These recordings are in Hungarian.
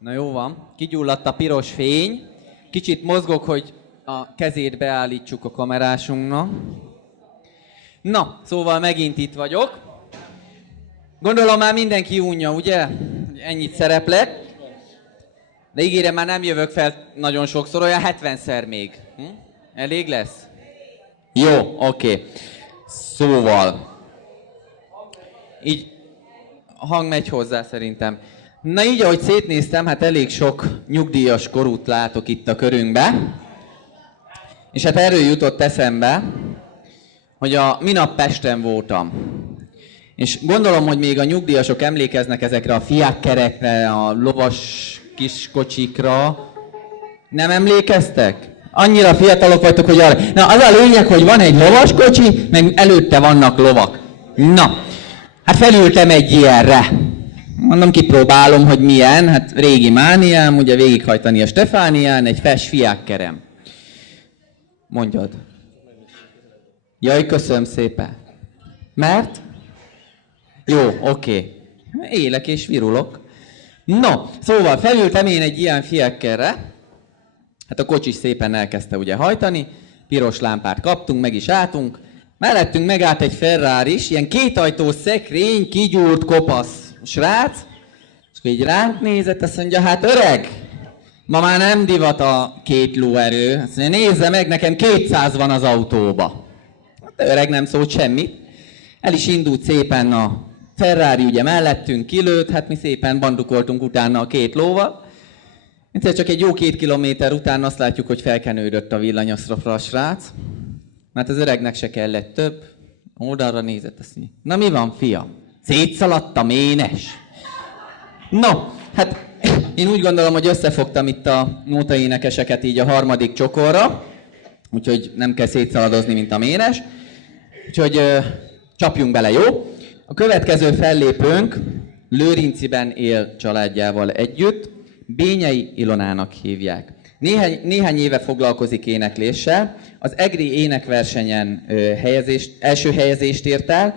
Na jó van, kigyulladt a piros fény. Kicsit mozgok, hogy a kezét beállítsuk a kamerásunknak. Na, szóval megint itt vagyok. Gondolom már mindenki unja, ugye? Ennyit szereplek. De ígérem, már nem jövök fel nagyon sokszor, olyan 70-szer még. Elég lesz? Jó, oké. Szóval. Így a hang megy hozzá szerintem. Na így, ahogy szétnéztem, hát elég sok nyugdíjas korút látok itt a körünkbe. És hát erről jutott eszembe, hogy a minap Pesten voltam. És gondolom, hogy még a nyugdíjasok emlékeznek ezekre a fiákkerekre, a lovas kiskocsikra. Nem emlékeztek? Annyira fiatalok vagytok, hogy arra... Na, az a lényeg, hogy van egy lovaskocsi, meg előtte vannak lovak. Na, hát felültem egy ilyenre. Mondom, kipróbálom, hogy milyen. Hát régi mániám, ugye végighajtani a Stefánián, egy fes fiákkerem. Mondjad. Jaj, köszönöm szépen. Mert? Jó, oké. Élek és virulok. No, szóval felültem én egy ilyen fiákkerre. Hát a kocsis szépen elkezdte ugye hajtani. Piros lámpát kaptunk, meg is álltunk. Mellettünk megállt egy Ferrari is, ilyen kétajtós szekrény, kigyúrt kopasz srác. És akkor így ránk nézett, azt mondja, hát öreg, ma már nem divat a 2 lóerő. Azt mondja, nézze meg, nekem 200 van az autóba. Hát öreg nem szólt semmit. El is indult szépen a Ferrari ugye mellettünk, kilőtt, hát mi szépen bandukoltunk utána a 2 lóval. Egyszer csak egy jó 2 kilométer után azt látjuk, hogy felkenődött a villanyaszrafra a srác. Mert az öregnek se kellett több. Oldalra nézett, azt mondja, na mi van, fiam? Szétszaladt a ménes? No, hát én úgy gondolom, hogy összefogtam itt a nótaénekeseket így a harmadik csokorra. Úgyhogy nem kell szétszaladozni, mint a ménes. Úgyhogy csapjunk bele, jó? A következő fellépőnk Lőrinciben él családjával együtt. Bényei Ilonának hívják. Néhány éve foglalkozik énekléssel. Az egri énekversenyen első helyezést ért el,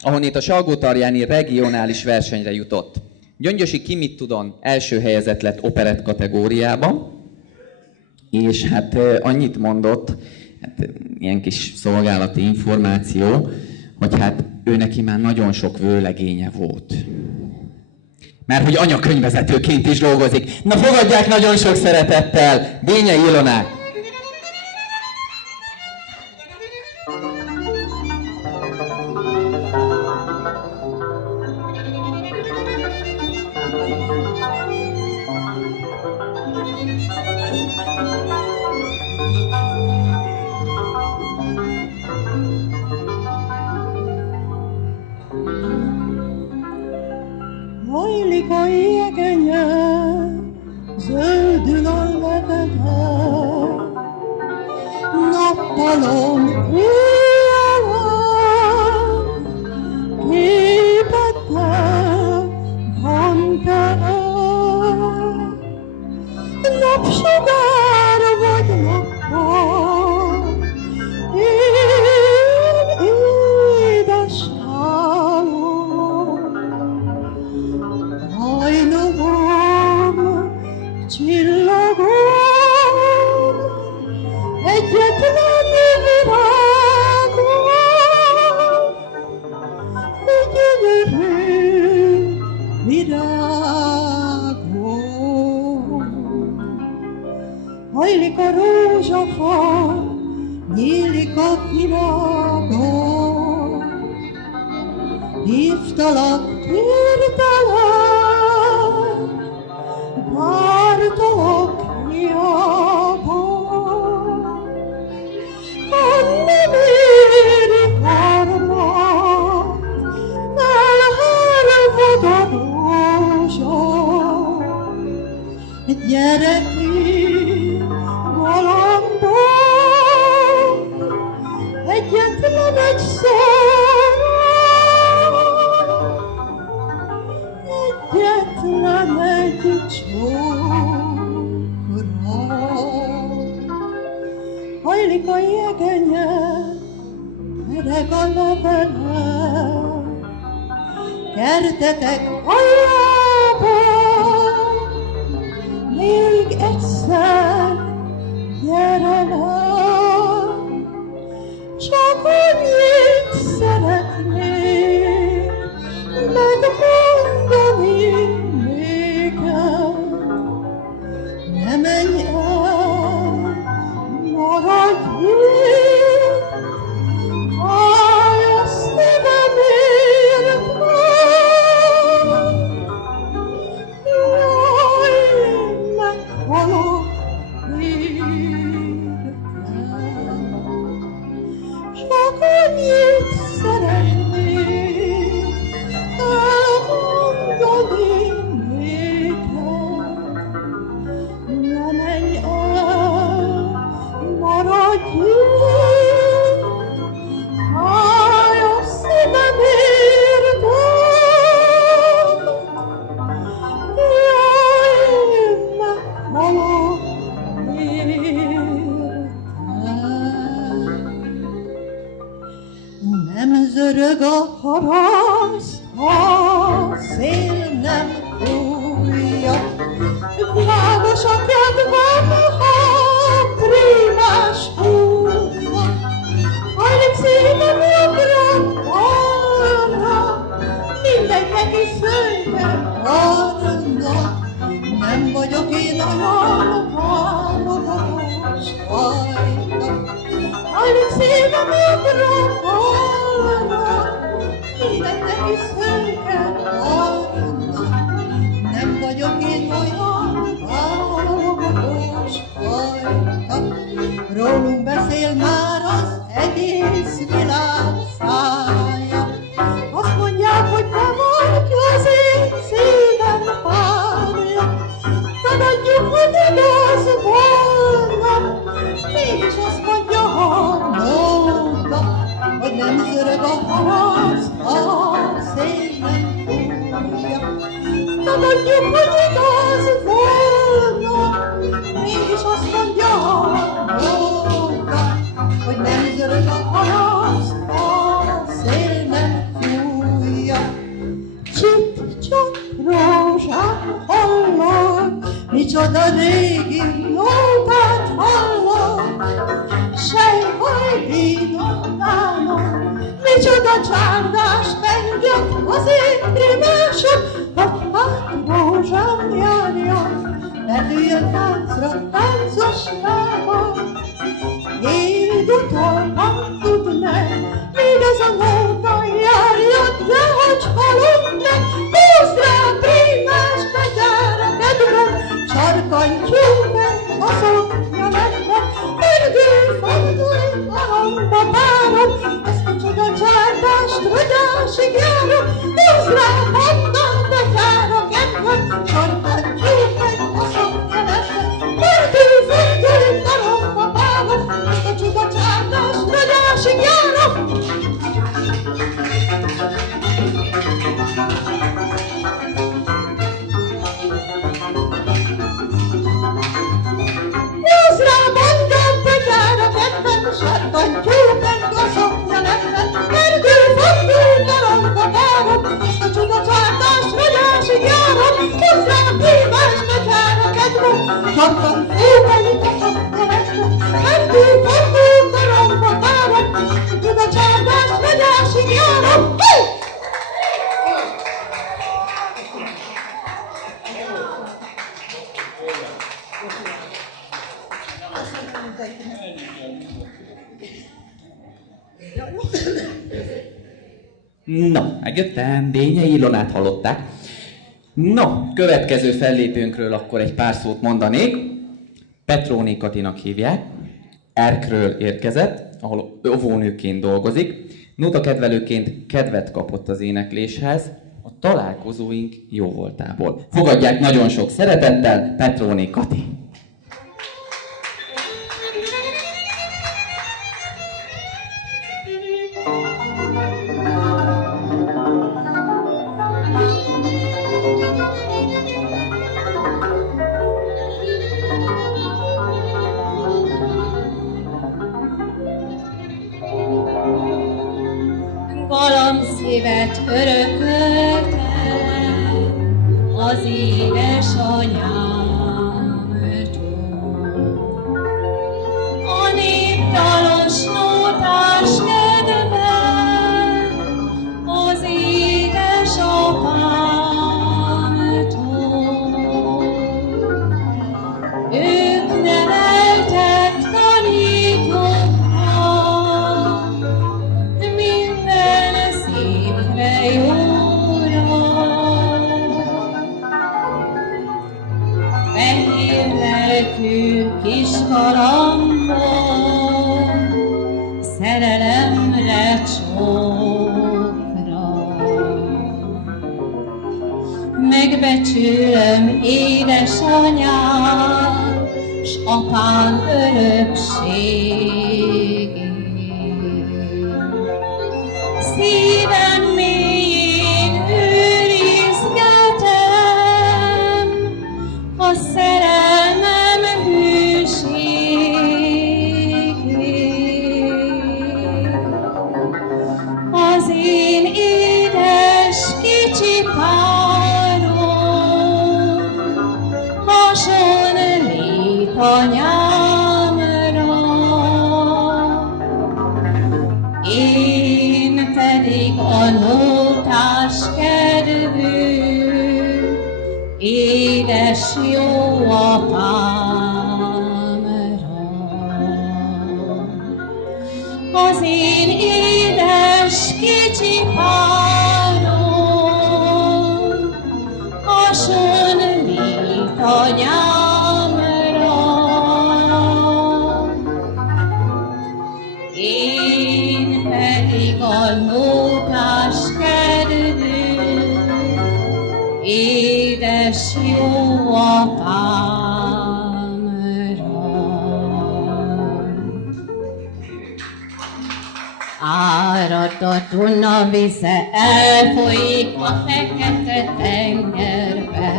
ahonnét a Salgótarjáni regionális versenyre jutott. Gyöngyösi Kimitudon első helyezett lett operett kategóriában, és hát annyit mondott, hát, ilyen kis szolgálati információ, hogy hát ő neki már nagyon sok vőlegénye volt. Mert hogy anyakönyvvezetőként is dolgozik. Na fogadják nagyon sok szeretettel Bényei Ilonát! Hajlik a jegenye, zöldül a levele, nappalom éjjel, képettel van tele. Napsugár vagy nappal, én édes hálom. Hajnalom, csillagom, egyetlen virágom, gyönyörű virágom. Hajlik a rózsafa, nyílik a világom, hívtalak hirtelen, vártalak hiába. Ha nem éri harmat, elhervad a rózsa. Gyere ki galambba, egyetlen egyszer, egyetlen egy csókra. Hajlik a jegenye, tereg a levele, kertetek aljában, paraszt a szél nem fújja. Világos a kedvem, ha prímás húzza. Hajlik szívem jobbra, balra, mindenkinek is szőke arra. Nem vagyok én olyan válogatós fajta. Hajlik szívem jobbra, balra, mindenkinek is szőke arra. Nem vagyok én olyan válogatós fajta. Rólunk beszél már az egész világ szája. Azt mondják, hogy te vagy az én szívem párja. Tagadjuk, hogy igaz volna, mégis azt mondja hallóta, hogy nem zörög a haraszt, a szél nem fújja. Tagadjuk, hogy igaz volna, mégis azt mondja hallóta, hogy nem zörög a haraszt, a szél nem fújja. Csit-csap rózsát hallok, micsoda régi nótát hallok. Sejhaj vínotánom, micsoda csárdás pengett az én rimásom. Hát rózsám járjon, lendüljön táncra, táncos lábam. Én utolban tudnám, még ez a nóta járjon, de hogy halunk meg, húzd rá a prímás betyár a kedvem. Sarkantyú meg a szoknya nektek, pörgő fordul a hangba párom. Ezt micsoda csárdást, rogyásig járok, húzd rá onnan betyár a kedvem. Sarkantyú meg a szoknya nektek, pörgő fordul a hangba párom. Ezt a csuda csárdást, rogyásig járok. Húzd rá mondom, betyár a kedvem, sarkantyú meg a szoknya nektek, pörgő fordul a hangba párom. Ezt a csuda csárdást, rogyásig járok. Húzd rá prímás betyár a kedvem, sarkantyú meg a szoknya nektek, pörgő fordul a hangba párom. Ezt a csuda csárdást, rogyásig járok. Na, megjöttem, Bényei Ilonát hallották. No, következő fellépőnkről akkor egy pár szót mondanék. Petróné Katinak hívják, Erkről érkezett, ahol óvónőként dolgozik. Nótakedvelőként kedvet kapott az énekléshez, a találkozóink jóvoltából. Fogadják nagyon sok szeretettel, Petróné Kati! Szívet örököltem az édesanyámtól. A népdalos nótás kedvet az édesapámtól. Ők neveltek, tanítottak, minden szívre jóra. Fehér lelkű kis galambon, szerelemre csókra. Megbecsülöm édesanyám, s apám örökségét. Szívem mélyén őrizgetem a szerelmem hűségét. Az én anyámra. Én pedig a nótás kedvű, édes jó apámra. Az én édes kicsi párom hasonlít anyámra. Én pedig a nótás kedvű, édes jó apámra. Árad a Duna vize, elfolyik a fekete tengerbe.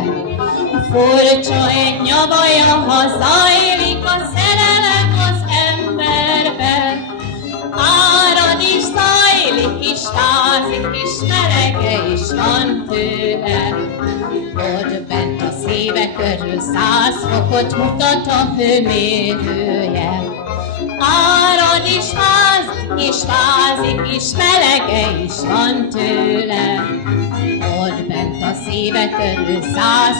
Furcsa egy nyavaja, ha zajlik a szerelem az emberbe. Árad is, zajlik is, tázik is, melege is van tőle. Ott bent a szíve körül 100 fokot mutat a hőmérője. Árad is, házik is, tázik is, melege is van tőle. Ott bent a szíve körül 100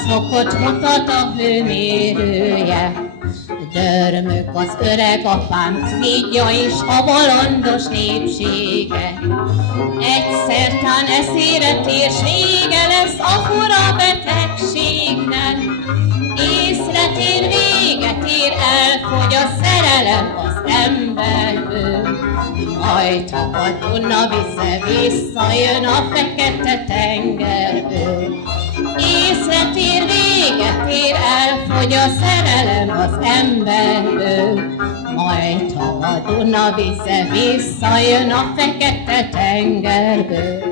fokot mutat a hőmérője. Dörmök az öreg apám, szídja is a bolondos népsége. Egyszer tán eszére tér, s vége lesz a fura betegségnek. Észre tér, véget ér, elfogy a szerelem az emberből. Majd ha a Duna vize visszajön a fekete tengerből. Észre tér, véget ér, elfogy a szerelem az emberből. Majd ha a Duna vize visszajön a fekete tengerből.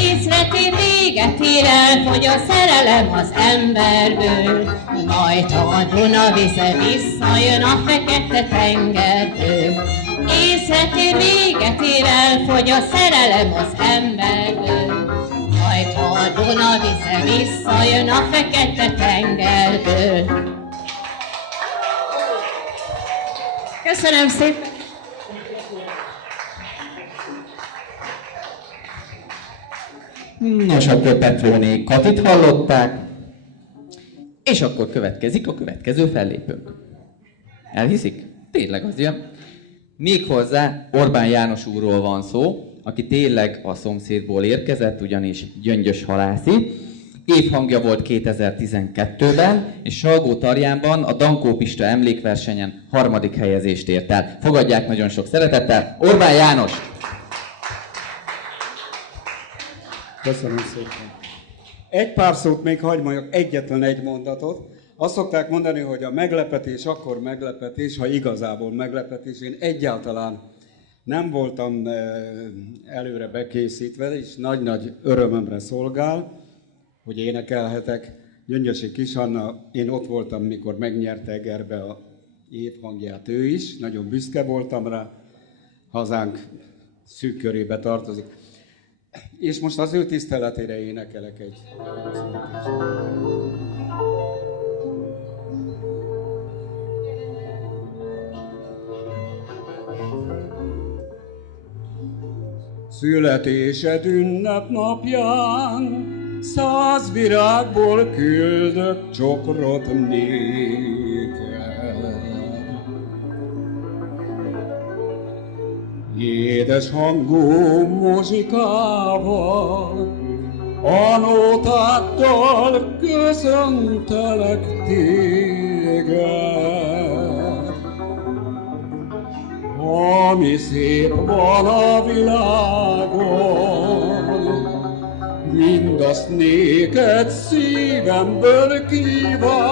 Észre tér, véget ér, elfogy a szerelem az emberből. Majd ha a Duna vize visszajön a fekete tengerből. Észre tér, véget ér, elfogy a szerelem az emberből. Majd ha a Duna vize visszajön a fekete tengerből. Köszönöm szépen! Nos, akkor Petróné Katit hallották, és akkor következik a következő fellépőnk. Elhiszik? Tényleg az jön. Méghozzá Orbán János úrról van szó, aki tényleg a szomszédból érkezett, ugyanis gyöngyös halászi. Évhangja volt 2012-ben, és Salgótarjánban a Dankó Pista emlékversenyen 3. helyezést ért el. Fogadják nagyon sok szeretettel, Orbán János! Köszönöm szépen. Egy pár szót még hagy mondjak, egyetlen egy mondatot. Azt szokták mondani, hogy a meglepetés akkor meglepetés, ha igazából meglepetés. Én egyáltalán nem voltam előre bekészítve, és nagy-nagy örömömre szolgál, hogy énekelhetek. Gyöngyösi Kisanna, én ott voltam, mikor megnyerte Egerbe a évhangját ő is, nagyon büszke voltam rá, hazánk szűk körébe tartozik. És most az ő tiszteletére énekelek egy Születésed ünnepnapján 100 virágból küldök csokrot néked. Édes hangú muzsikával, a nótákkal köszöntelek téged. Ami szép van a világon, mindazt néked szívemből kívánom.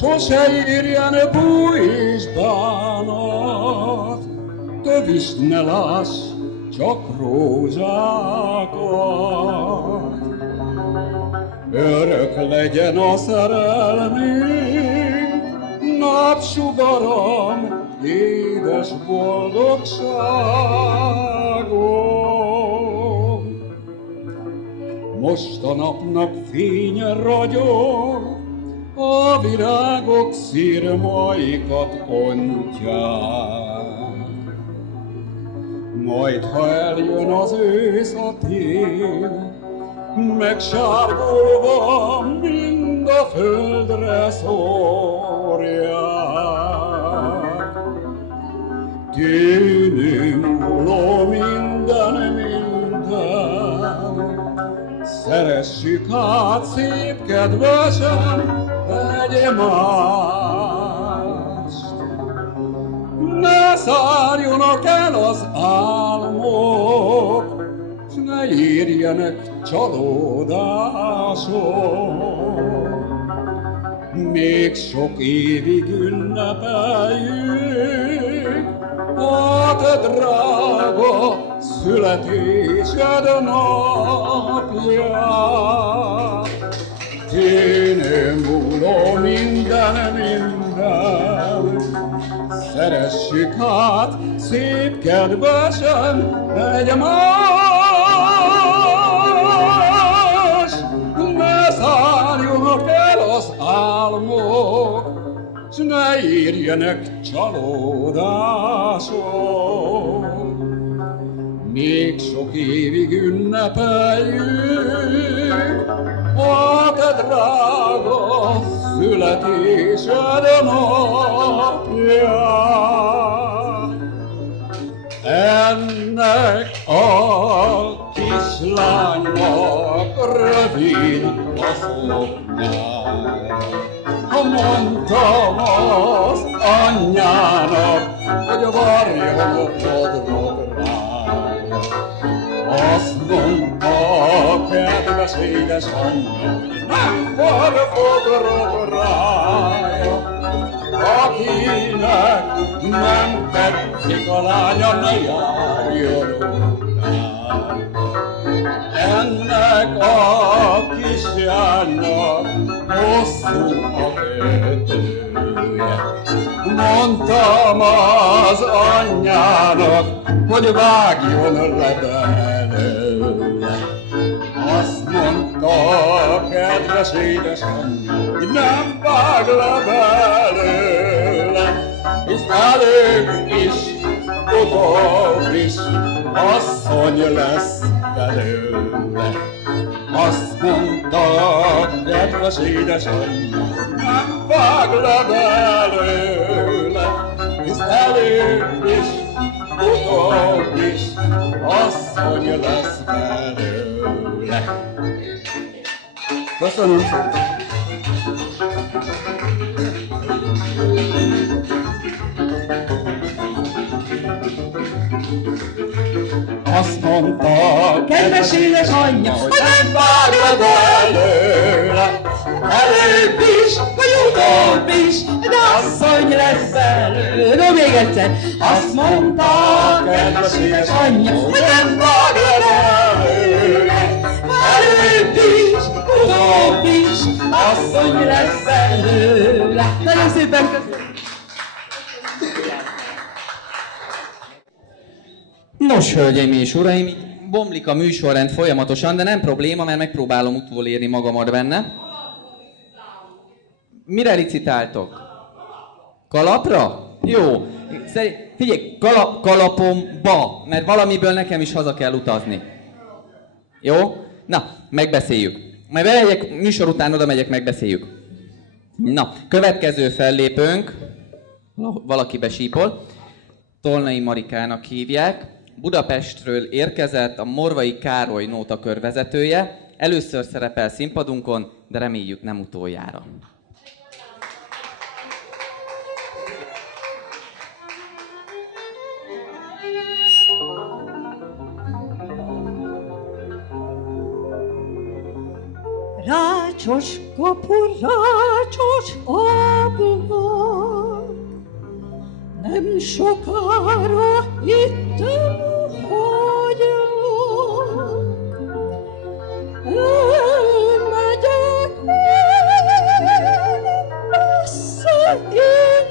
Sose érjen búj és bánat, tövis ne láss, csak rózsákat. Örök legyen a szerelmünk, napsugaram, édes boldogságom. Most a napnak fénye ragyog, a virágok szirmaikat ontják. Majd, ha eljön az ősz, a tél, megsárgulva mind a földre szórják. Tűnő múló minden, szeressük hát szép kedvesen egymást. Ne szárjonak el az álmok, s ne érjenek csalódások. Még sok évig ünnepeljük a te drága születésed napját. Tűnő múló minden, szeressük hát szép kedvesen egymást. Ne szárjonak el az álmok, s ne érjenek csalódások. Még sok évig ünnepeljük a te drága születésed napját. Ennek a kislánynak rövid a szoknyája. Mondtam az anyjának, hogy varjon a fodrot rája. Azt mondta a kedves édesanyja, hogy nem var fodrot rája. Akinek nem tetszik a lánya, ne járjon után. Ennek a kislánynak hosszú a kötője. Mondtam az anyjának, hogy vágjon le belőle. Azt mondta a kedves édesanyja, hogy nem vág le belőle, hisz előbb is, utóbb is asszony lesz belőle. Azt mondta a kedves édesanyja, nem vág le belőle, hisz előbb is, utóbb is asszony lesz belőle. Köszönöm szépen! Azt mondta a kedves édesanyja, hogy nem vág le belőle, előbb is, vagy utóbb is, de asszony lesz belőle. No, még egyszer. Azt mondta a kedves édesanyja, hogy nem vág le belőle, előbb is, utóbb is, asszony lesz belőle. Nagyon szépen köszönöm. Nos, hölgyeim és uraim, így bomlik a műsorrend folyamatosan, de nem probléma, mert megpróbálom utolérni magamat benne. Mire licitáltok? Kalapra? Jó. Figyelj, kalapomba, mert valamiből nekem is haza kell utazni. Jó? Na, megbeszéljük. Majd bemegyek, műsor után oda megyek, megbeszéljük. Na, következő fellépőnk, valaki besípol, Tolnai Marikának hívják, Budapestről érkezett, a Morvai Károly nótakör vezetője, először szerepel színpadunkon, de reméljük nem utoljára. Rácsos kapu, rácsos ablak, nem sokára itten hagylak. Elmegyek messze én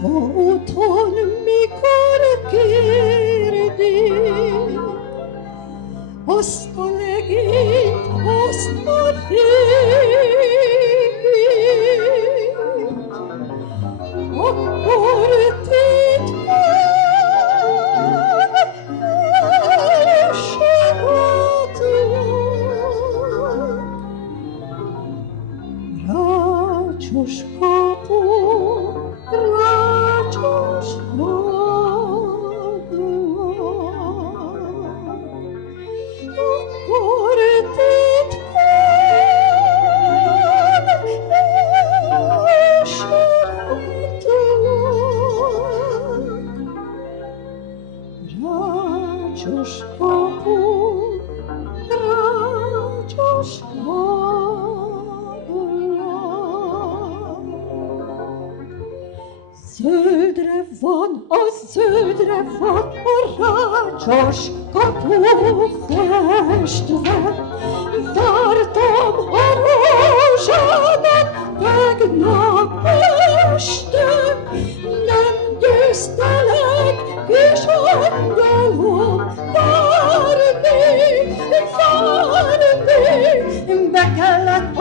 ha otthon mikor kérdik, azt a legényt, azt a régit, akkor titkán rácsos kapu, rácsos maglak, akkor titkán elsorotlak. Rácsos kapu, rácsos maglak. Zöldre van a rácsos kapu festve, vártam a rózsádat tegnap este, nem győztelek, kis angyalom, várni, be kellett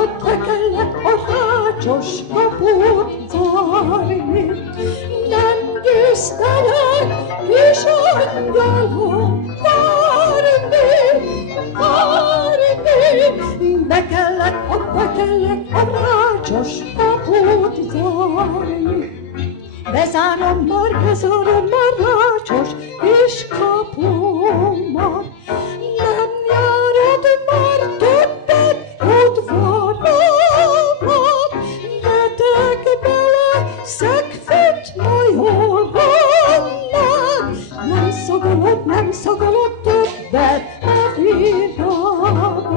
a rácsos kaput zárni. Nem győztelek, kis angyalom, várni, be kellett a rácsos kaput zárni. Bezárom már rácsos kis kapumat, nem járod már többet udvaromat, vetek bele szegfűt majoromnak, nem szagolod többet a virágot,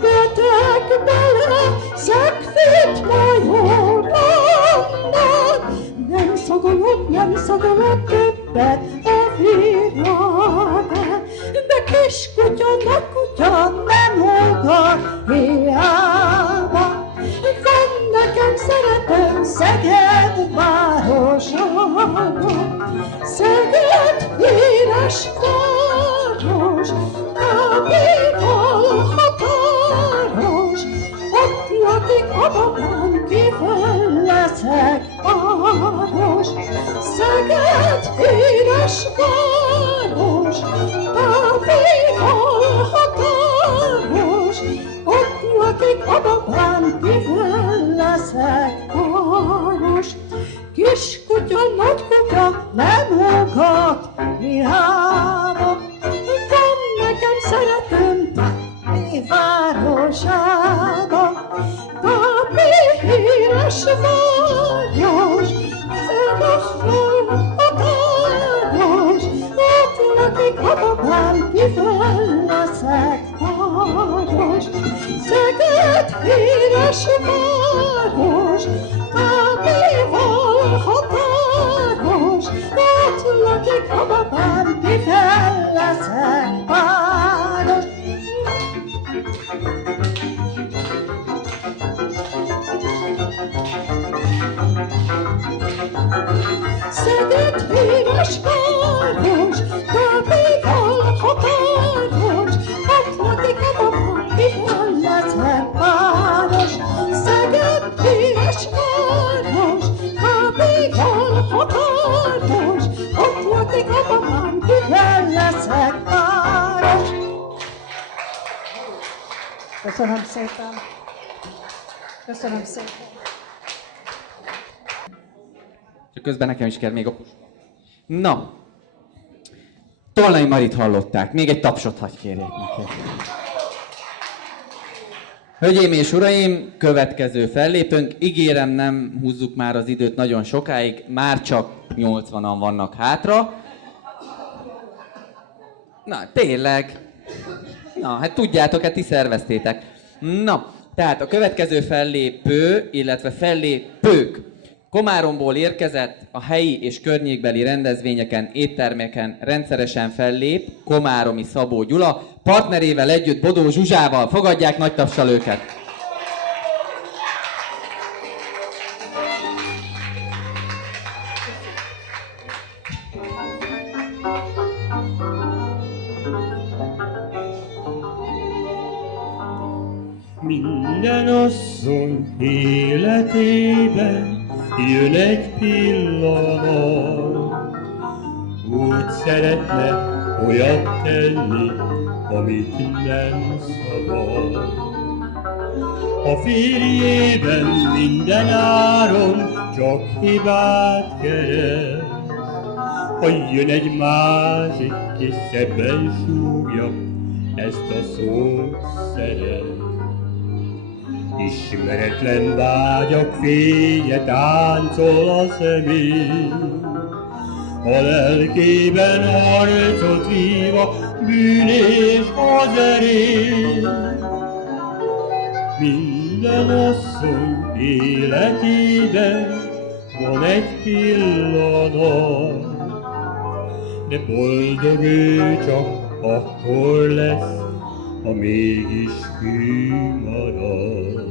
vetek bele szegfűt majoromnak, nem szagolod többet a virágot, de kis kutya, nagy kutya nem ugat hiába. Van nekem szeretem Szeged városába, Szeged híres város, kávéval határos, ott lakik a babám, kivel leszek páros. Szeged híres város, kávéval határos, ott lakik a babám, kivel leszek páros. Kis kutya, nagy kutya nem ugat hiába, van nekem szeretőm Tápi városába. Tápi híres város, Szegedről határos, ott lakik a babám, kivel leszek páros. Szeged híres város, Tápival határos, ott lakik a babám, kivel leszek páros. Szeged híres város, Tápival határos, ott lakik a babám, kivel leszek páros. Szeged híres város, Tápival határos, ott lakik a babám, kivel leszek páros. Köszönöm szépen. Köszönöm szépen. Csak közben nekem is kell még a... Na, Tolnai Marit hallották. Még egy tapsot hagy kérjék neki. Hölgyeim és uraim, következő fellépőnk. Ígérem, nem húzzuk már az időt nagyon sokáig. Már csak 80-an vannak hátra. Na, tényleg. Na, hát tudjátok, hát ti szerveztétek. Na, tehát a következő fellépő, illetve fellépők Komáromból érkezett, a helyi és környékbeli rendezvényeken, éttermeken rendszeresen fellép Komáromi Szabó Gyula, partnerével együtt Bodó Zsuzsával. Fogadják nagy tapssal őket! Minden asszony életében jön egy pillanat, úgy szeretne olyat tenni, amit nem szabad. A férjében minden áron csak hibát keres, ha jön egy másik és szebben súgja, ezt a szót szeret. Ismeretlen vágyak fénye táncol a szemén, a lelkében harcot vív a bűn és az erény. Minden asszony életében van egy pillanat, de boldog ő csak akkor lesz, ha mégis hű marad.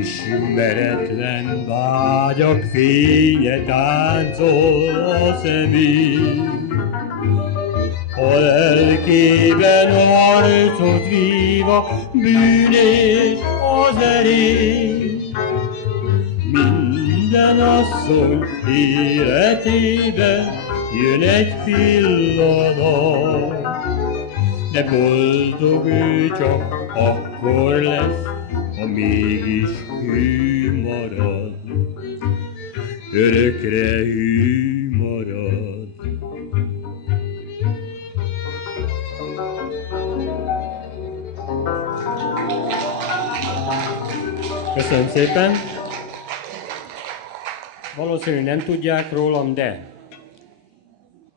Ismeretlen vágyak fénye táncol a szemén, a lelkében harcot vív a bűn és az erény. Minden asszony életében jön egy pillanat, de boldog ő csak akkor lesz, ha mégis hű marad, örökre hű marad. Köszönöm szépen! Valószínűleg nem tudják rólam, de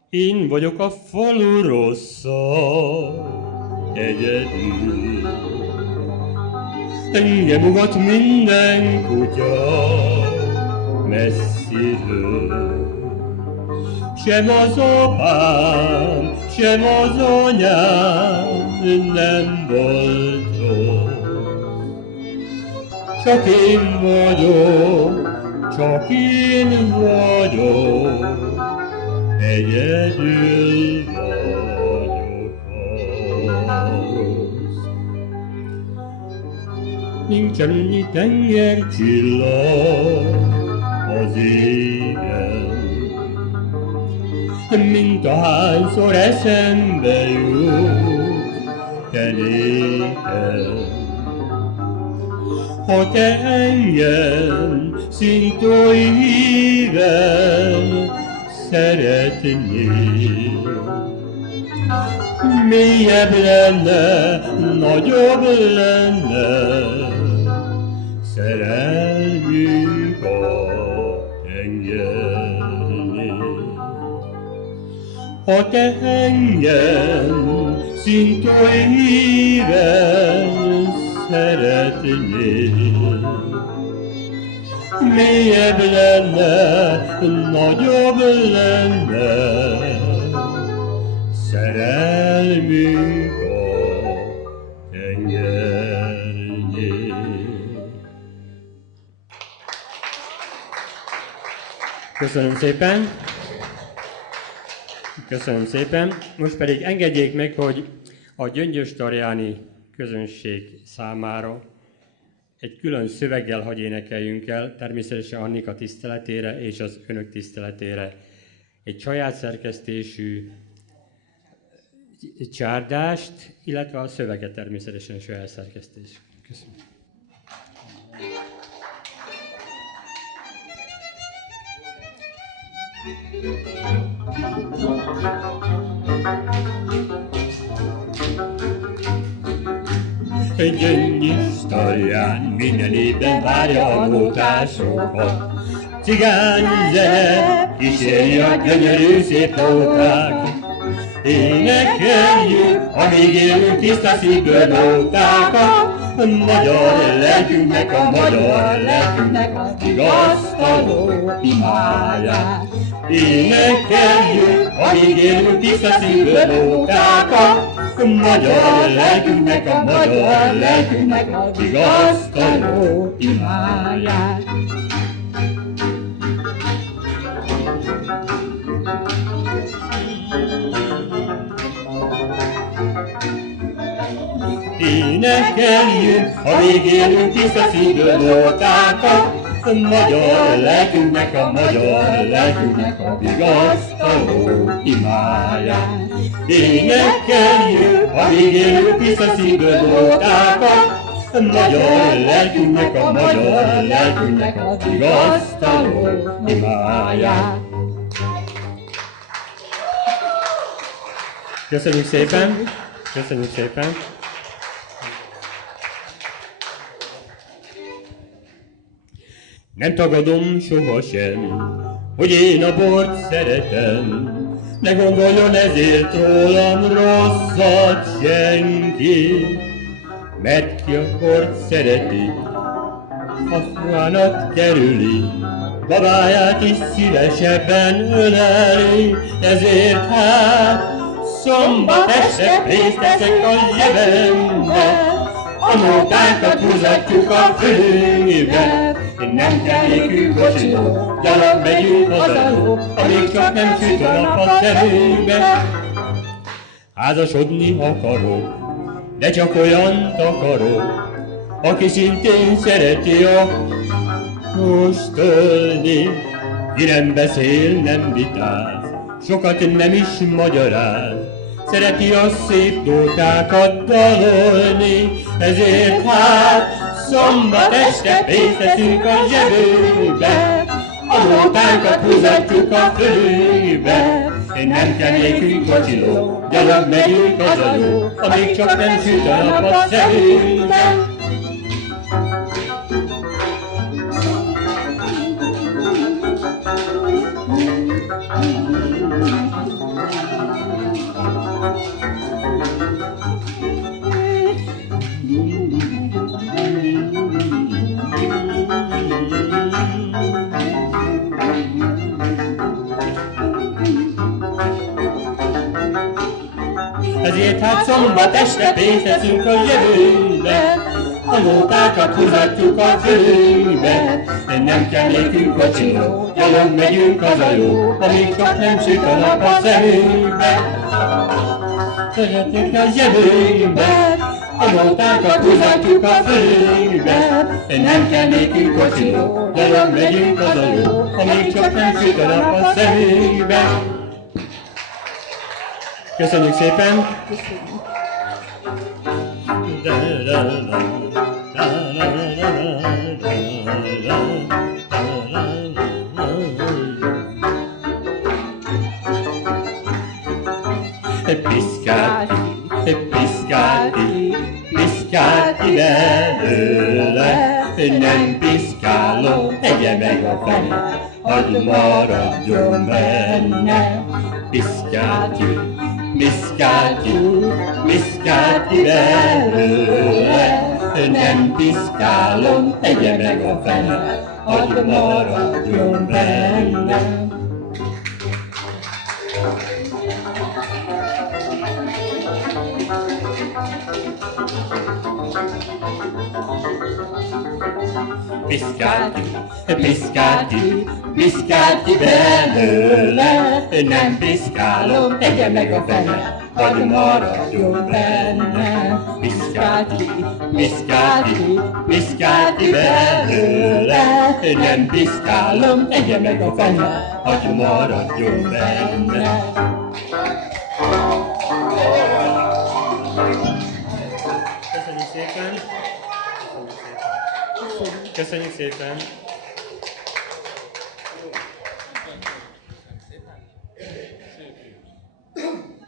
én vagyok a falu rossza, egyedül. Engem ugat minden kutya messziről. Sem az apám, sem az anyám nem volt rossz. Csak én vagyok, csak én vagyok, egyedül vagyok az. Nincs annyi tengercsillag az égen, mint ahányszor eszembe jut te néked. Ha te engem szint oly híven szeretnél, mélyebb lenne, nagyobb lenne szerelmünk a tengernél. Ha te engem szint oly híven szeretnél, mélyebb lenne, nagyobb lenne szerelmünk a tengernél. Köszönöm szépen! Köszönöm szépen! Most pedig engedjék meg, hogy a gyöngyöstarjáni közönség számára egy külön szöveggel hadd énekeljünk el, természetesen Annika tiszteletére és az önök tiszteletére. Egy saját szerkesztésű csárdást, illetve a szöveget természetesen saját szerkesztés. Köszönöm. Gyöngyöstarján minden évben várja a nótásokat. Cigány zene kíséri a gyönyörű szép nótákat. Énekeljük, amíg élünk tiszta szívből nótákat, magyar lelkünknek, a magyar lelkünknek a vigasztaló imáját. Énekeljük, amíg élünk tiszta szívből nótákat, magyar lelkünknek, a magyar lelkünknek a vigasztaló imáját. Énekeljük, amíg élünk tiszta szívből nótákat, magyar lelkünknek, a magyar lelkünknek a vigasztaló imáját. Énekeljük, amíg élünk tiszta szívből nótákat, magyar lelkünknek, a magyar lelkünknek a vigasztaló imáját. Köszönjük szépen! Köszönjük szépen! Nem tagadom sohasem, hogy én a bort szeretem, ne gondoljon ezért rólam rosszat senki, mert ki a bort szereti, a fuánat kerüli, babáját is szívesebben öleli, ezért hát szombat este pénzt teszek a zsebembe, a nótákat húzatjuk a fülünkbe. Nem kell nékünk kocsiról, gyalog megyünk hazaló, amíg csak nem süt a nap a szemünkbe. Házasodni akarok, de csak olyant akarok, aki szintén szereti a kóstolni. Ki nem beszél, nem vitáz, sokat nem is magyaráz, szereti a szép nótákat dalolni, ezért hát szombat este pénzt teszünk a zsebünkbe, a nótákat húzatjuk a fülünkbe. Nem kell nékünk kocsiló, gyalog megyünk az a jó, amíg csak nem süt a nap a szemünkbe. Ezért hát szombat este pénzt teszünk a zsebünkbe, a nótákat húzatjuk a fülünkbe. Nem kell nékünk kocsiló, gyalog megyünk az a jó, amíg csak nem süt a nap a szemünkbe. Szeretjük a zsebünkbe, a nótákat húzatjuk a fülünkbe. Nem kell nékünk kocsiló, gyalog megyünk az a jó, amíg csak nem süt a nap a szemünkbe. Köszönjük szépen! Piszkálti, piszkálti belőle, nem piszkálom, tegye meg a fene, hadd maradjon benne. Piszkálti, piszkálti, piszkálti belőle, nem piszkálom, tegye meg a fene, hadd maradjon benne. Piszkálti, piszkálti, piszkálti belőle, nem piszkálom, tegye meg a fene, hadd maradjon benne. Piszkálti, piszkálti, piszkálti belőle, nem piszkálom, tegye meg a fene, hadd maradjon benne. Köszönjük szépen! Köszönjük szépen!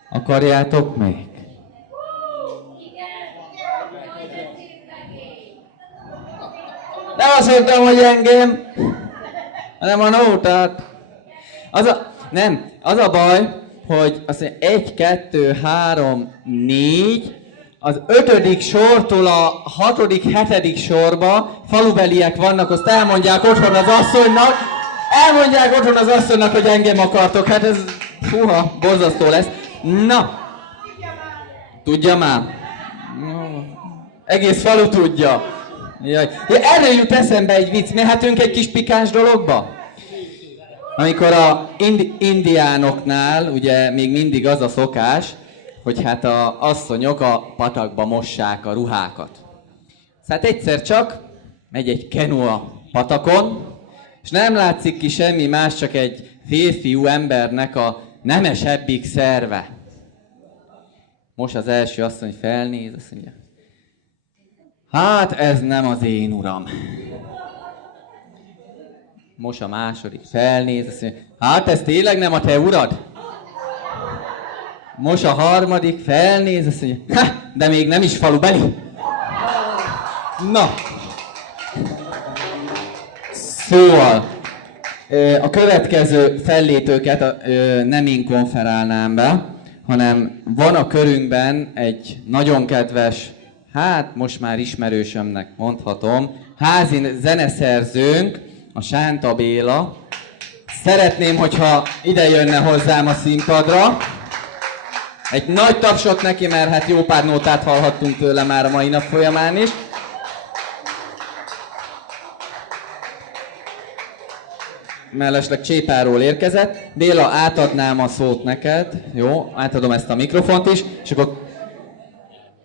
Akarjátok még? Nem azt mondtam, hogy engem, hanem a nótát. Az a baj, hogy azt mondja, 1, 2, 3, 4, az 5. sortól a 6., 7. sorba falubeliek vannak, azt elmondják otthon az asszonynak, hogy engem akartok. Hát ez, húha, borzasztó lesz. Na, tudja már? Egész falu tudja. Jaj. Ja, erről jut eszembe egy vicc, mehetünk egy kis pikáns dologba? Amikor a indiánoknál ugye még mindig az a szokás, hogy hát az asszonyok a patakba mossák a ruhákat. Hát egyszer csak megy egy kenu a patakon, és nem látszik ki semmi más, csak egy férfiú embernek a nemesebbik szerve. Most az első asszony felnéz, azt mondja, hát ez nem az én uram. Most a második felnéz, azt mondja, hát ez tényleg nem a te urad? Most a harmadik felnéz, azt mondja, de még nem is falubeli. Na. Szóval, a következő fellépőket nem én konferálnám be, hanem van a körünkben egy nagyon kedves, hát most már ismerősömnek mondhatom, házi zeneszerzőnk, a Sánta Béla. Szeretném, hogyha ide jönne hozzám a színpadra. Egy nagy tapsot neki, mert hát jó pár nótát hallhattunk tőle már a mai nap folyamán is. Mellesleg Csépáról érkezett. Béla, átadnám a szót neked. Jó, átadom ezt a mikrofont is, és akkor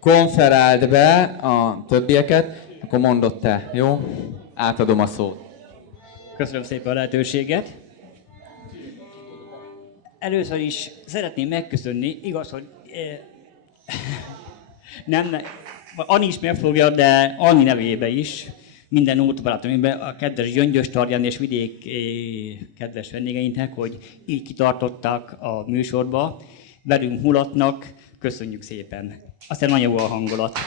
konferáld be a többieket, akkor mondod te, jó? Átadom a szót. Köszönöm szépen a lehetőséget. Először is szeretném megköszönni, igaz, hogy Ani is megfogja, de Ani nevébe is, minden nótabarátomban, a kedves Gyöngyös Tarján és vidék kedves vendégeinknek, hogy így kitartottak a műsorba, velünk mulatnak, köszönjük szépen. Aztán nagyon jó a hangulat.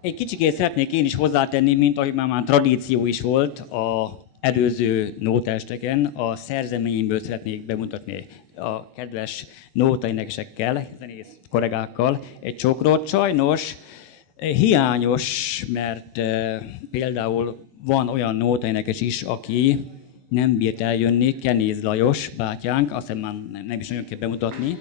Egy kicsikét szeretnék én is hozzátenni, mint ahogy már tradíció is volt az előző nótaesteken, a szerzeményemből szeretnék bemutatni a kedves nótaénekesekkel, zenész kollégákkal egy csokrot. Sajnos hiányos, mert például van olyan nótaénekes is, aki nem bírt eljönni, Kenéz Lajos bátyánk, azt hiszem már nem is nagyon kell bemutatni.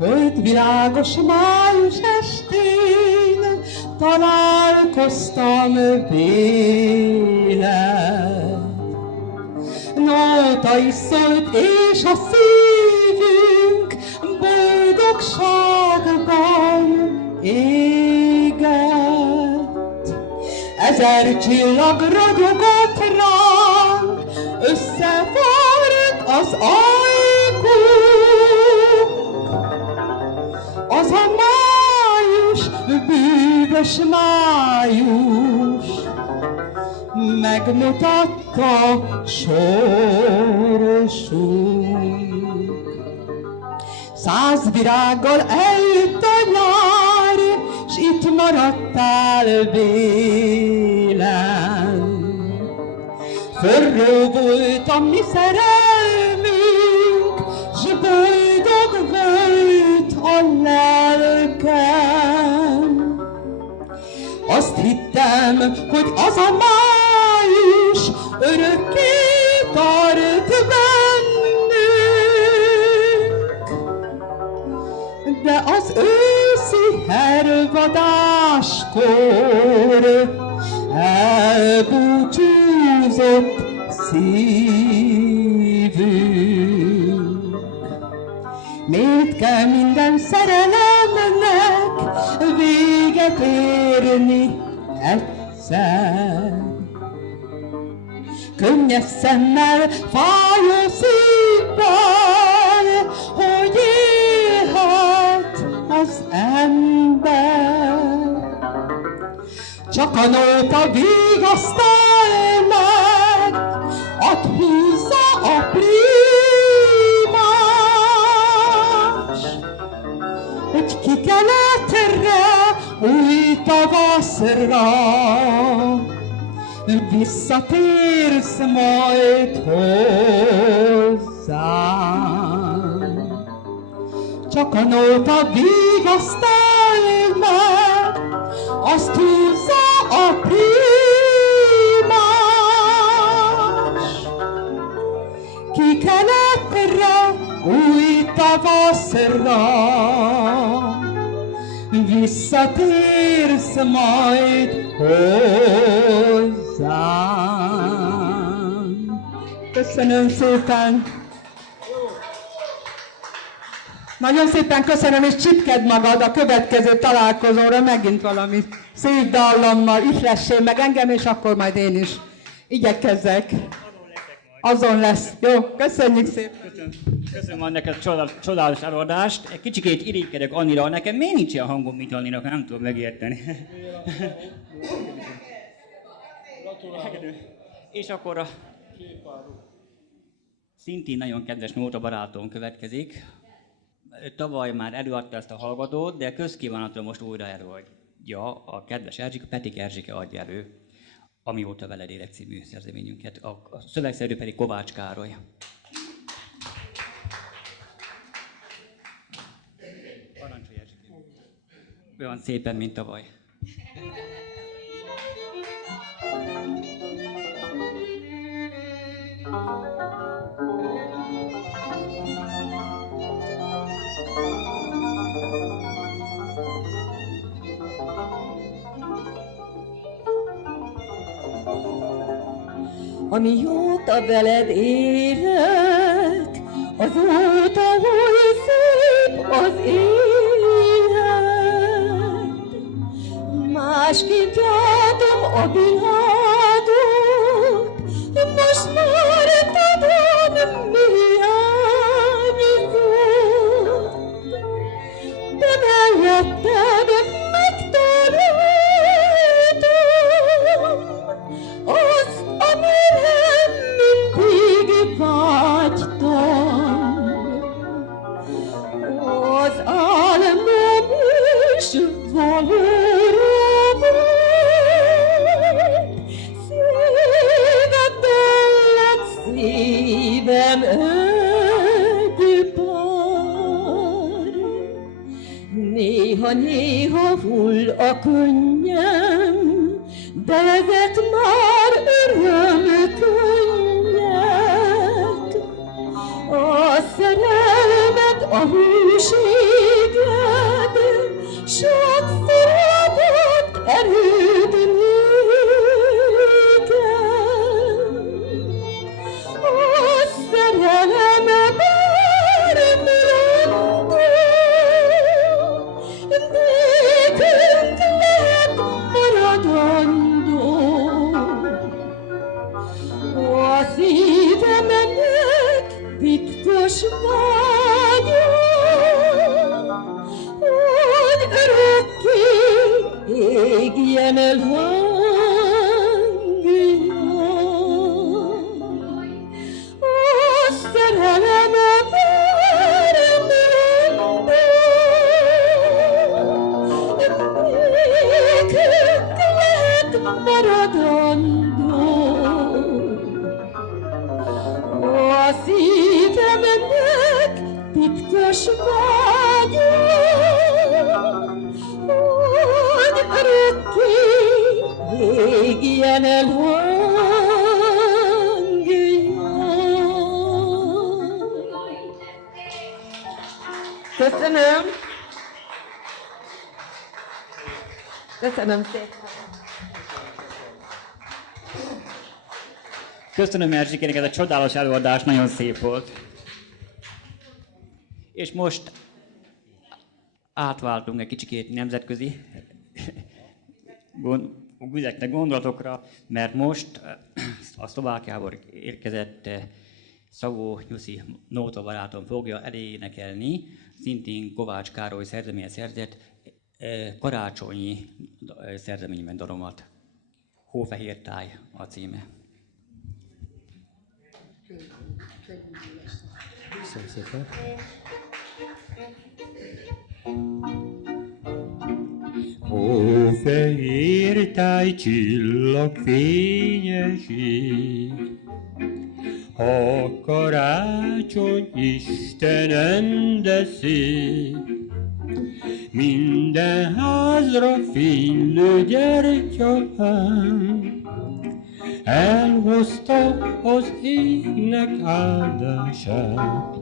Öt világos május estén találkoztam véled. Nóta is szólt, és a szívünk boldogságban égett. 1000 csillag ragyogott ránk, összefort az ajkunk. Az a május, bűvös május, megmutatta sorsunk. 100 virággal eljött a nyár, s itt maradtál vélem. Forró volt a mi szerelmünk, s boldog volt a lelkem. Azt hittem, hogy az a május örökké tart bennünk, de az őszi hervadáskor elbúcsúzott szívünk. Miért kell minden szerelemnek véget érni egyszer? Könnyes szemmel, fájó szívvel, hogy élhet csak a nóta vigasztal meg, add húzza a prímás, hogy ki keletre, új tavaszra, visszatérsz majd hozzám. Csak a nóta vigasztal meg, azt húzza a prímás. Ki keletre, új tavaszra, visszatérsz majd hozzám. Köszönöm szépen! Nagyon szépen köszönöm, és csipkedd magad a következő találkozóra megint valami szép dallammal, ihressél meg engem, és akkor majd én is igyekezzek. Azon lesz. Jó, köszönjük szépen! Köszönöm a neked csodálatos előadást. Egy kicsikét irigykedek Annira. Nekem miért nincs ilyen hangom, mint Anninak? Nem tudom megérteni. És akkor a szintén nagyon kedves nóta barátom következik. Tavaly már előadta ezt a hallgatót, de közkívánatom most újra előadja a kedves Erzsike, Petik Erzsike adja elő, Amióta veled élek című szerzeményünket. A szövegszerző pedig Kovács Károly. Parancsolj, Erzsike. Olyan szépen, mint tavaly. Amióta veled élek, azóta oly szép az élet. Másként látom a világot, most már tudom, mi hiányzott. De melletted megtaláltam azt, amire mindig vágytam. Az álmom is valóra volt, szíveddel lett szívem egy pár. Néha hull a könnyem, de vezet már örömkönnyet. A szerelmed, a hűséged, sokszor adott erőt nékem. A szerelem bármi rendben, nékünk lehet maradandó. A szívemnek titkos vágya, hogy örökké égjen el hangja. A szerelem bármi rendben, nékünk lehet maradandó. A szívemnek titkos vágya, hogy örökké égjen el hangja. Köszönöm! Köszönöm szépen! Köszönöm Erzsikének, ez a csodálatos előadás, nagyon szép volt. És most átváltunk egy kicsikét nemzetközi üzletnek, gondolatokra, mert most a Szlovákiából érkezett Szabó Nyuszi nóta barátom fogja elénekelni, szintén Kovács Károly szerzeménye szerzett karácsonyi szerzeményben dalomat. Hófehér táj a címe. Köszönöm szépen. Hófehér táj csillag fényeség, a karácsony Istenen de szép. Minden házra fénylő gyertyaláng elhozta az égnek áldását.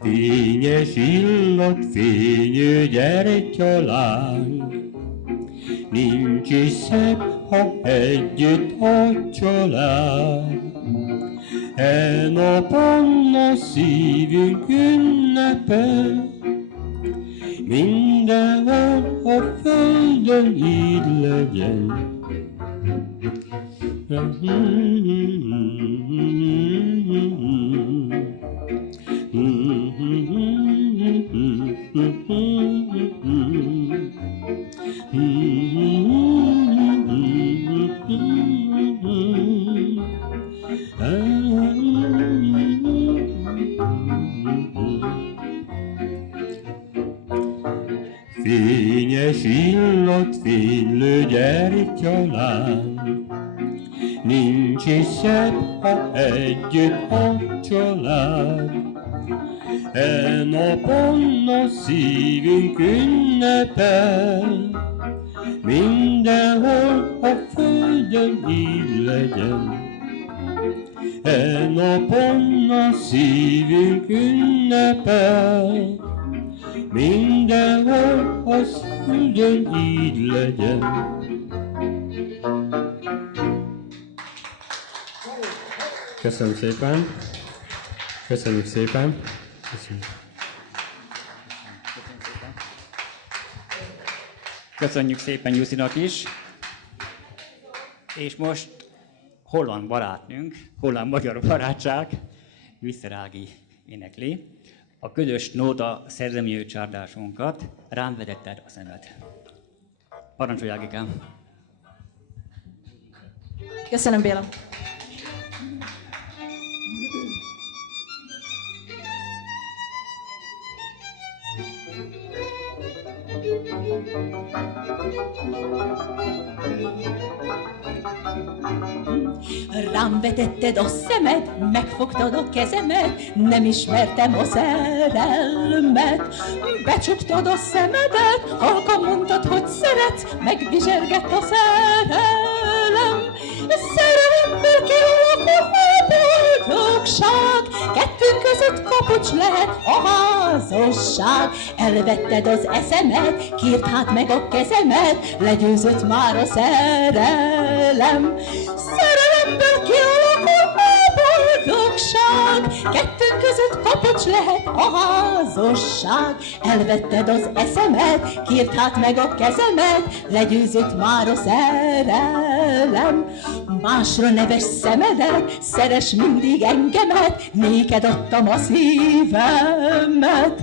Fényes illat, fényű gyertyaláng, nincs is szebb, ha együtt a család. E napon a szívünk ünnepel, mindenhol a földön így legyen. Fényes illat, fénylő gyertyaláng, nincs is szebb, ha együtt a család. E napon a szívünk ünnepel, mindenhol a földön így legyen. E napon a szívünk ünnepel, mindenhol a földön így legyen. Köszönöm szépen. Köszönjük szépen. Köszönjük. Köszönjük szépen Juszinak is. És most holland barátnőnk, holland-magyar barátság, Visser Ági énekli a közös nóta szerzeményű csárdásunkat, Rám vedetted a szemed. Parancsolj, Ágikám! Köszönöm, Béla. Rám vetetted a szemed, megfogtad a kezemet, nem ismertem a szerelmet. Becsuktad a szemedet, halkan mondtad, hogy szeretsz, megbizsergett a szerelem. Szerelemből kialakul a boldogság, kettőnk között kapocs lehet a házasság. Elvetted az eszemet, kírt hát meg a kezemet, legyőzött már a szerelem. Szerelemből kialakul a boldogság, kettőnk között kapocs lehet a házasság. Elvetted az eszemet, kírt hát meg a kezemet, legyőzött már a szerelem. Másra neves szemedet, szeress mindig engemet, néked adtam a szívemet.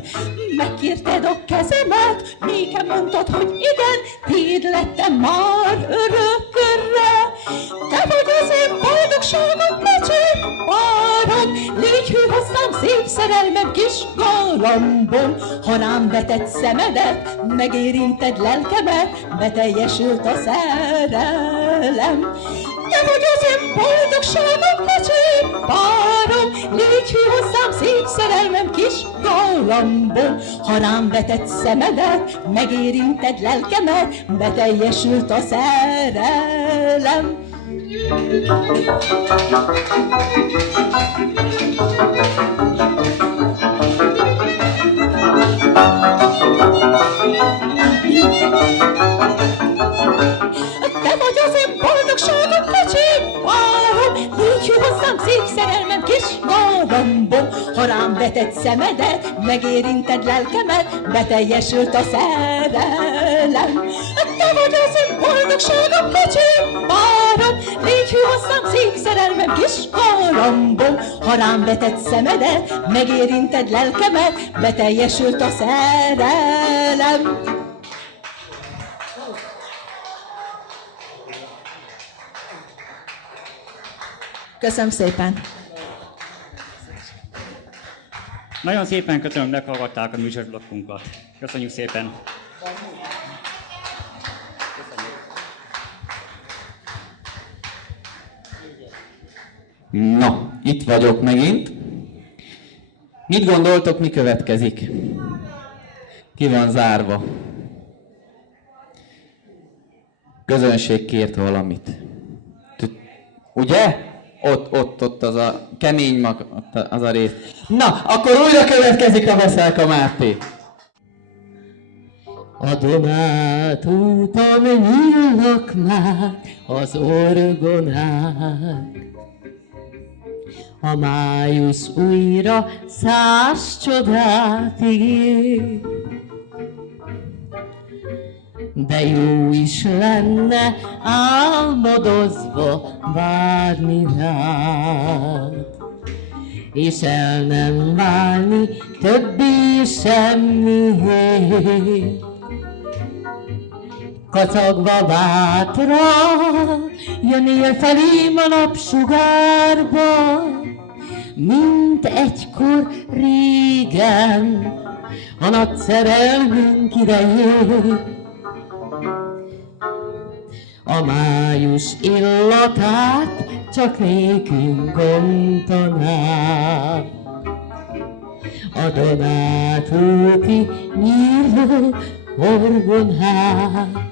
Megkérted a kezemet, nékem mondtad, hogy igen, tiéd lettem már örökörre. Te vagy az én boldogságom, becsét párom, légy hű hozzám szép szerelmem kis galambom. Ha rám vetett szemedet, megérinted lelkemet, beteljesült a szerelem. Te vagy az én boldogságom, becsét párom, légy hű hozzám szép szerelmem kis galambom. Ha rám vetett szemedet, megérinted lelkemet, beteljesült a szerelem. Te vagy az én boldogságom, becsét párom, légy hű hozzám szép szerelmem kis galambom. Ha rám vetett szemedet, megérinted lelkemet, beteljesült a szerelem. Te vagy az én boldogságom, becsét párom, légy hű hozzám szép szerelmem kis galambom. Ha rám vetett szemedet, megérinted lelkemet, beteljesült a szerelem. Köszönöm szépen. Nagyon szépen köszönöm, hogy meghallgatták a műsorblokkunkat. Köszönjük szépen! Na, itt vagyok megint. Mit gondoltok, mi következik? Ki van zárva? Közönség kért valamit. Ugye? Ott az a kemény mag, az a rész. Na, akkor újra következik a Veszelka Máté. A Donát úton nyílnak már az orgonák. A május újra 100 csodát ígér. De jó is lenne álmodozva várni rád, és el nem válni többé semmiért. Kacagva bátran jönnél felém a napsugárba, mint egykor régen a nagy szerelmünk idején. A május illatát csak nékünk bontanád, a Donát úti nyíló orgonát.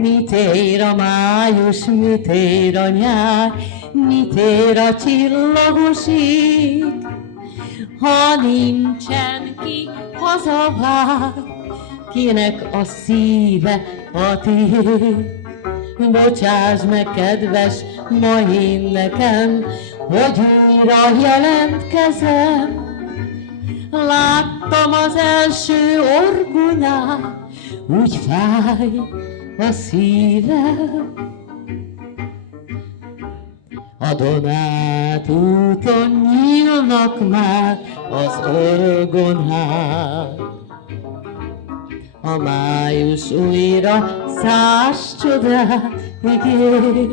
Mit ér a május, mit ér a nyár, mit ér a csillagos ég, ha nincsen ki hazavár, kinek a szíve a tiéd. Bocsáss meg, kedves, ma én nekem, hogy újra jelentkezem. Láttam az első orgonyát, úgy fáj a szívem. A Donát úton nyílnak már az orgonák. A május újra 100 csodát ígér.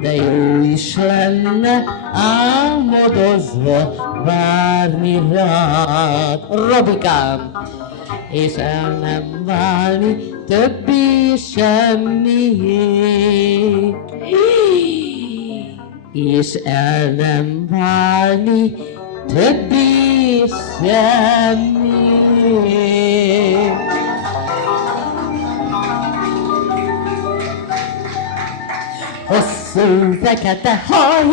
De jó is lenne álmodozva várni rád, Robikám, és el nem válni többé semmiért. És el nem válni többé semmiért. Hosszú fekete haj,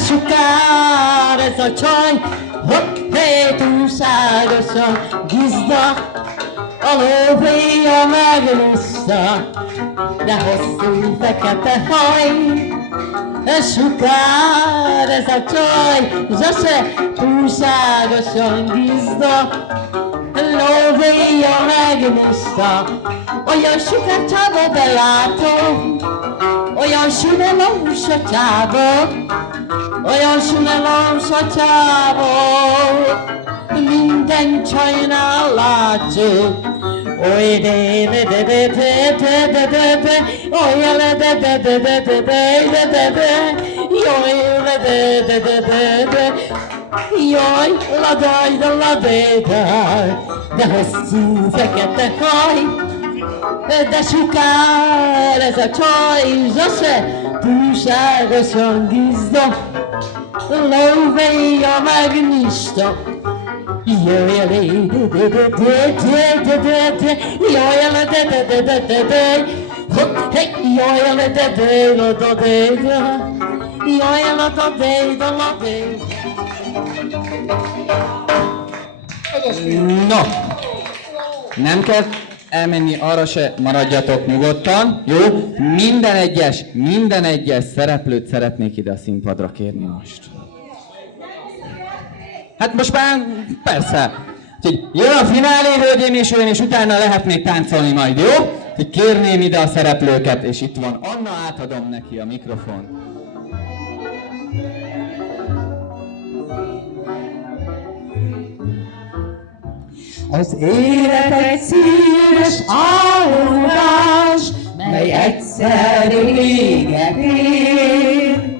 sukár ez a csaj, hopp, hé, túlságosan gizda, a lóvéja meglussza, de hosszú fekete haj, sukár ez a csaj, zsase, túlságosan gizda, lóvéja meglussza, olyan sukár csába belátom, olyan sunelós a csába, olyan sunelós a csába, minden csajnál látszom. Oly de de de de de de de de de, oly le de de de de de de de de, oly le de de de de de, jaj, ladaj, de ladaj, de hosszú fekete haj, de sukár ez a csaj, zsase, túlságosan gizda, lóvéja megnyista. Jaj, le de de de de de de de, jaj, le de de de de de de, hopp, hey, jaj, le de de de de de, jaj, le de de de de. No, nem kell elmenni, arra se maradjatok nyugodtan, jó? Minden egyes szereplőt szeretnék ide a színpadra kérni most. Hát most már persze. Úgyhogy jön a finálé, hölgyeim és uraim, és utána lehet még táncolni majd, jó? Úgyhogy kérném ide a szereplőket, és itt van Anna, átadom neki a mikrofont. Az élet egy színes álom, szer véget ér.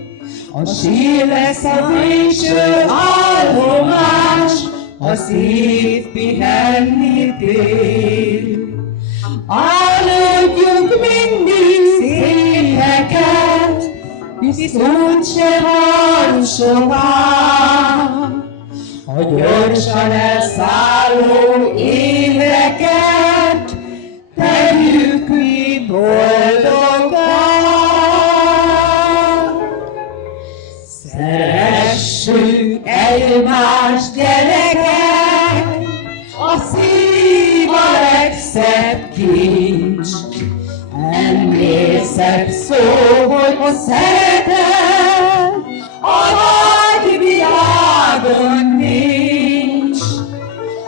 A sír lesz a végső állomás, a szív pihenni tér. Álljunk mindig szépeket, viszont se harsogál. A gyorsan elszálló éveket tegyük mi boldogan. Szeressük egymást, gyerekek, a szív a legszebb kincs. Ennél szebb szó, hogy a szeretet a nagy világon nincs.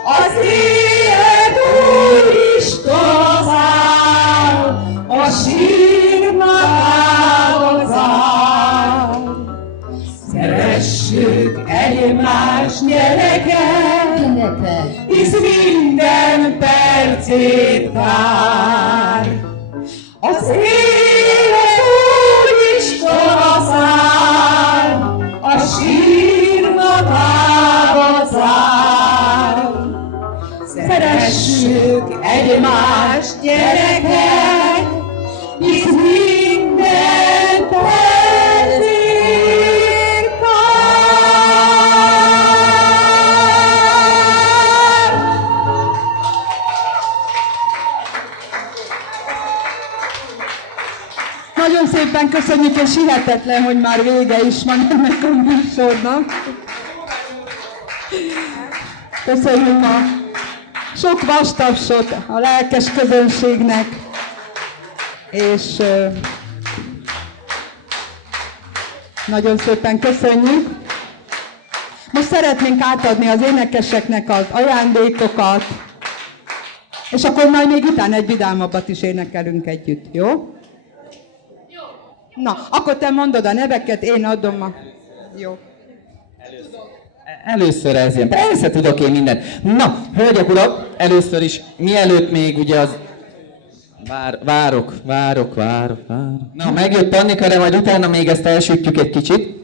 Az élet új Isten áll, a sír magához áll. Szeressük egymást, gyerekek, hisz minden percét vár. Az élet Úristen az áll, a sír magába zár. Szeressük egymást, gyerekek, hisz minden percét vár. Nagyon szépen köszönjük, és hihetetlen, hogy már vége is van ennek a műsornak. Köszönjük a sok vastapsot a lelkes közönségnek, és nagyon szépen köszönjük. Most szeretnénk átadni az énekeseknek az ajándékokat, és akkor majd még utána egy vidámabbat is énekelünk együtt, jó? Na, akkor te mondod a neveket, én adom a... Jó. Először ez ilyen. Persze tudok én mindent. Na, hölgyek, urak, először is, mielőtt még ugye az... Várok. Na, megjött Pannika, de majd utána még ezt elsütjük egy kicsit.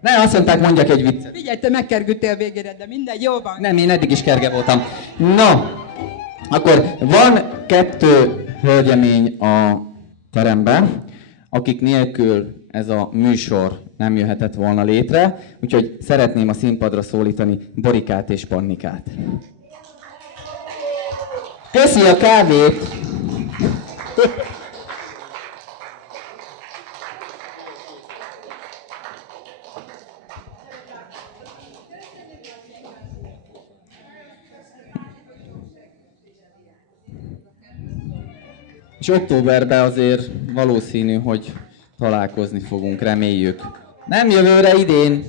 Ne, azt mondták, mondjak egy viccet. Figyelj, te megkergültél végére, de mindegy, jó van. Nem, én eddig is kerge voltam. Na, akkor van 2 hölgyemény a teremben, akik nélkül ez a műsor nem jöhetett volna létre, úgyhogy szeretném a színpadra szólítani Borikát és Pannikát. Köszi a kávét! És októberben azért valószínű, hogy találkozni fogunk, reméljük. Nem jövőre, idén.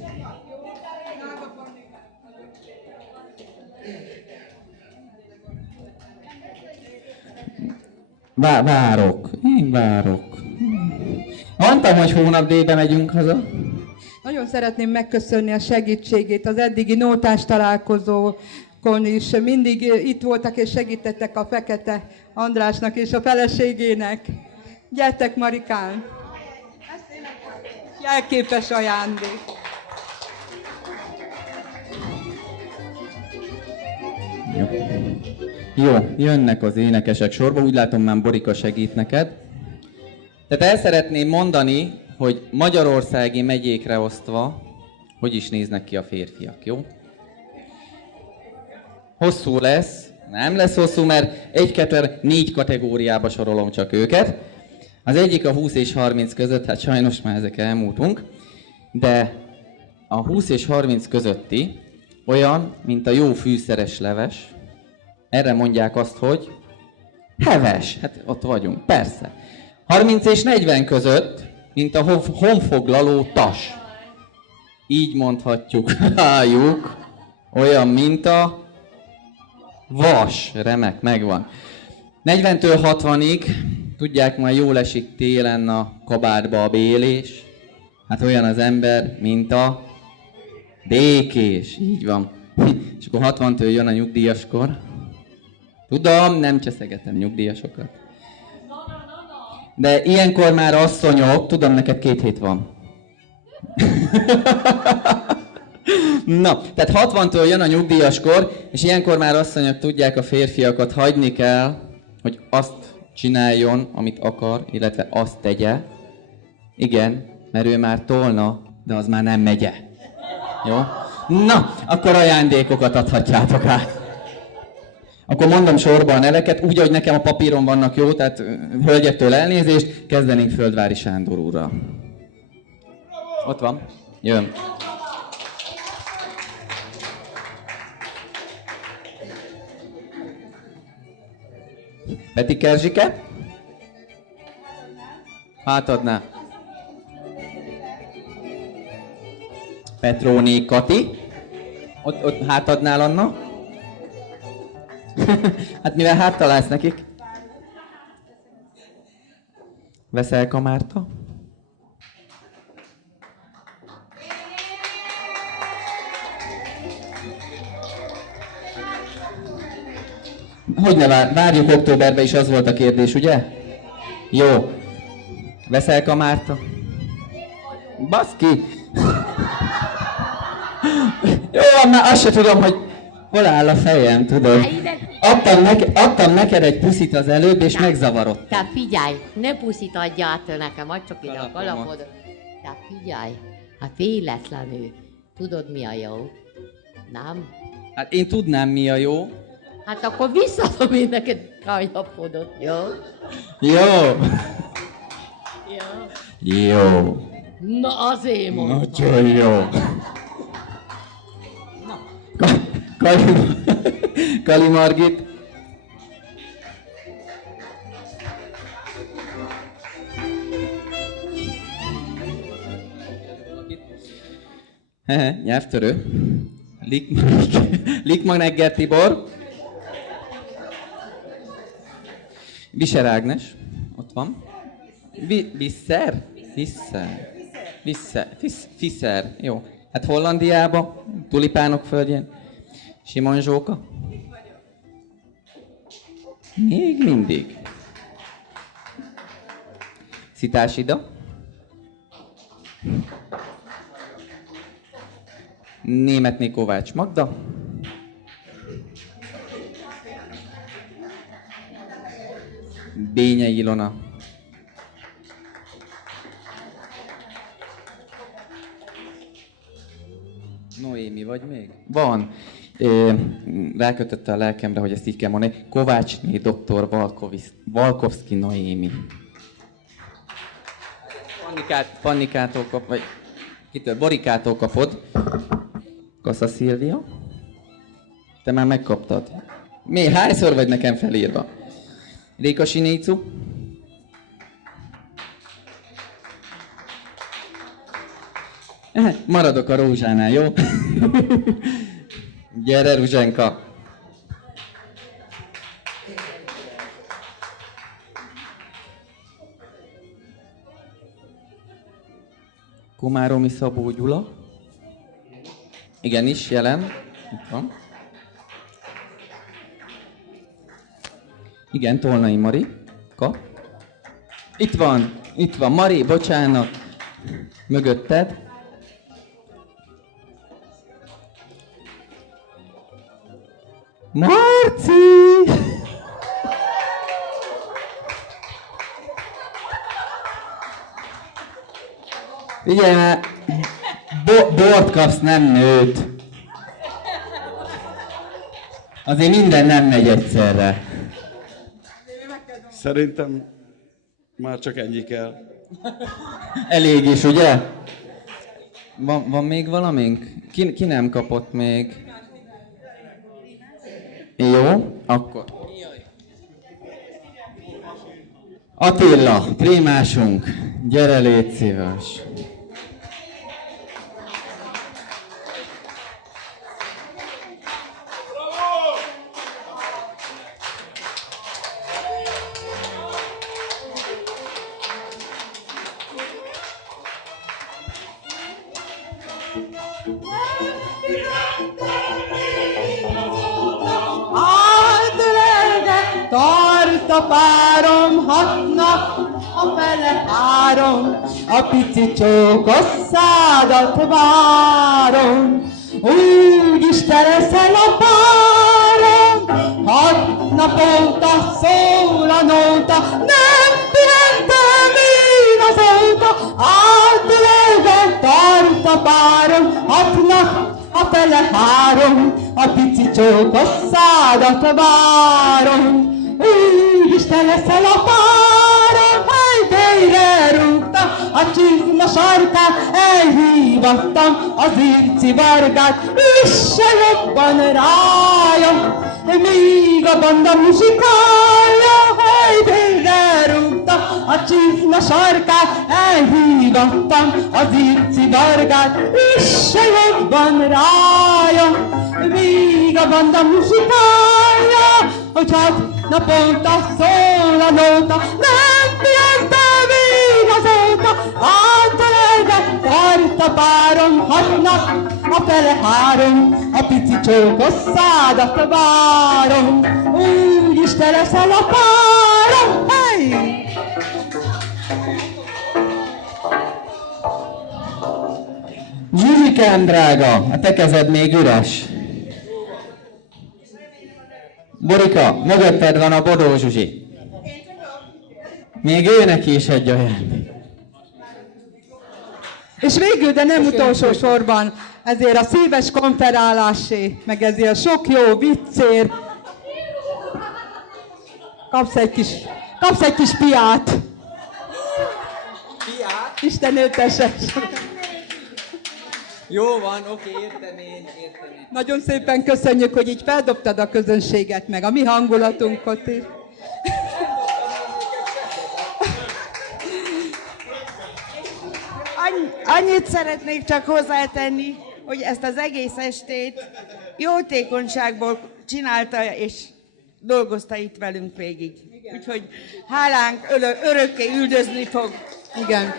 Én várok. Mondtam, hogy hónap D-be megyünk haza. Nagyon szeretném megköszönni a segítségét az eddigi nótás találkozókon is. Mindig itt voltak és segítettek a Fekete Andrásnak és a feleségének. Gyertek, Marikán! Jelképes ajándék. Jó, jönnek az énekesek sorba, úgy látom már Borika segít neked. Tehát el szeretném mondani, hogy magyarországi megyékre osztva, hogy is néznek ki a férfiak, jó? Hosszú lesz, nem lesz hosszú, mert 1-2-4 kategóriába sorolom csak őket. Az egyik a 20 és 30 között, hát sajnos már ezek elmúltunk, de a 20 és 30 közötti olyan, mint a jó fűszeres leves. Erre mondják azt, hogy heves. Hát ott vagyunk, persze. 30 és 40 között, mint a honfoglaló tas. Így mondhatjuk rájuk. Olyan, mint a vas. Remek, megvan. 40-től 60-ig, tudják, majd jól esik télen a kabátba a bélés. Hát olyan az ember, mint a békés. Így van. És akkor 60-től jön a nyugdíjaskor. Tudom, nem cseszegetem nyugdíjasokat. De ilyenkor már asszonyok, tudom, neked 2 hét van. Na, tehát 60-tól jön a nyugdíjas kor, és ilyenkor már asszonyok tudják, a férfiakat hagyni kell, hogy azt csináljon, amit akar, illetve azt tegye. Igen, mert ő már tolna, de az már nem megye. Jó? Na, akkor ajándékokat adhatjátok át. Akkor mondom sorba a neveket, úgy, hogy nekem a papíron vannak, jó? Tehát hölgyektől elnézést, kezdenénk Földvári Sándor úrral. Ott van. Jön. Peti Kerzsike? Hátadná. Petróné Kati? Ott hátadnál, Anna? Hát mivel háttalálsz nekik? Veszelka Márta? Hogy ne várjuk októberbe is, az volt a kérdés, ugye? Jó. Veszelka Márta? Baszki! Jó, már azt se tudom, hogy hol áll a fejem, tudod? Adtam neked egy puszit az előbb, és megzavarodtam. Tehát figyelj, ne puszit adja át nekem, adj csak ide a kalapod. Tehát figyelj, hát véletlenül, tudod mi a jó? Nem? Hát én tudnám, mi a jó. Hát akkor visszadom én neked kalapodot, jó? Jó. Jó. Na azért mondtam. Nagyon jó. Kali Margit. Nyelvtörő. Likmanegger Tibor. Viser Ágnes. Ott van. Fischer. Jó. Hát Hollandiába, tulipánok földjén. Simon Zsóka. Még mindig. Szitás Ida. Németné Kovács Magda. Bényei Ilona. Noémi vagy még? Van. Rákötötte a lelkemre, hogy ezt így kell mondani. Kovácsné dr. Valkovszki Noémi. Pannikától kap, vagy kitől? Borikától kapod. Kassa Szilvia. Te már megkaptad. Hányszor vagy nekem felírva? Réka Sinécu. Maradok a rózsánál, jó? Gyere, Ruzsenka! Komáromi Szabó Gyula. Igenis, jelen. Itt van. Igen, Tolnai Mari. Itt van, Mari, bocsánat. Mögötted. Marci! Figyelj, bort kapsz, nem nőt. Azért minden nem megy egyszerre. Szerintem már csak ennyi kell. Elég is, ugye? Van még valamink? Ki nem kapott még? Jó, akkor. Attila, prémásunk, gyere, légy szíves. Átölelve, tartani a párom, 6 nap, a fele 3, a pici csókos szádat várom. Úgy is te leszel a párom, 6 nap óta szól a nóta, nem pihentem én azóta, átölelve tart a párom, 6 nap, a fele 3, a pici csókos szádat várom. Úgy is te leszel a párom, helyre rúgta a csizma sarkát, elhívattam az irci vargát, üsse jobban rája, míg a banda muzsikálja, helyre rúgta a csizma sarkát, elhívattam az irci vargát, üsse jobban rája, míg a banda muzsikálja, hogy 6 naponta szól a nóta, nem pihentem én azóta, átölelve tart a párom, 6 nap, a fele 3, a pici csókos szádat várom. Úgy is te leszel a párom, hey! Zsuzsikám drága, a te kezed még üres. Borika, mögötted van a Bodó Zsuzsi. Még ő neki is egy olyan. És végül, de nem utolsó sorban, ezért a szíves konferálásé, meg ezért a sok jó viccér, kapsz egy kis piát. Piát? Isten éltesse. Jó van, oké, értem én. Nagyon szépen köszönjük, hogy így feldobtad a közönséget, meg a mi hangulatunkat is. Annyit szeretnék csak hozzátenni, hogy ezt az egész estét jótékonyságból csinálta és dolgozta itt velünk végig. Úgyhogy hálánk örökké üldözni fog. Igen.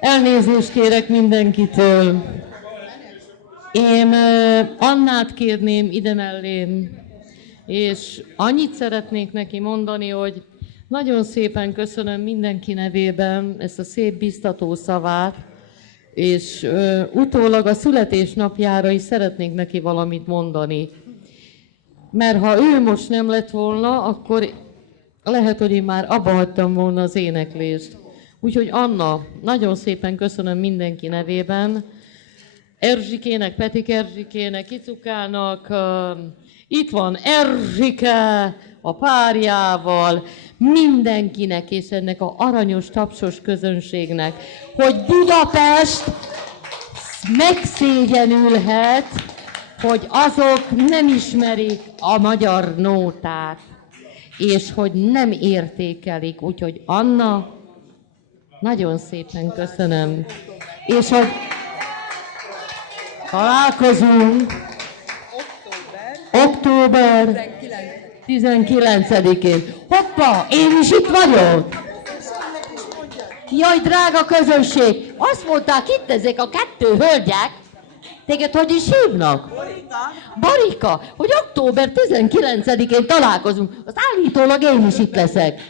Elnézést kérek mindenkitől. Én Annát kérném ide mellém, és annyit szeretnék neki mondani, hogy nagyon szépen köszönöm mindenki nevében ezt a szép biztató szavát, és utólag a születésnapjára is szeretnék neki valamit mondani. Mert ha ő most nem lett volna, akkor lehet, hogy én már abba hagytam volna az éneklést. Úgyhogy Anna, nagyon szépen köszönöm mindenki nevében. Erzsikének, Petik Erzsikének, Icukának, itt van Erzsike a párjával, mindenkinek és ennek a aranyos, tapsos közönségnek, hogy Budapest megszégyenülhet, hogy azok nem ismerik a magyar nótát, és hogy nem értékelik. Úgyhogy Anna, nagyon szépen köszönöm. És hogy találkozunk október 19-én. Hoppá, én is itt vagyok! Jaj, drága közönség! Azt mondták itt ezek a 2 hölgyek, téged hogy is hívnak? Borika, hogy október 19-én találkozunk. Azt állítólag én is itt leszek.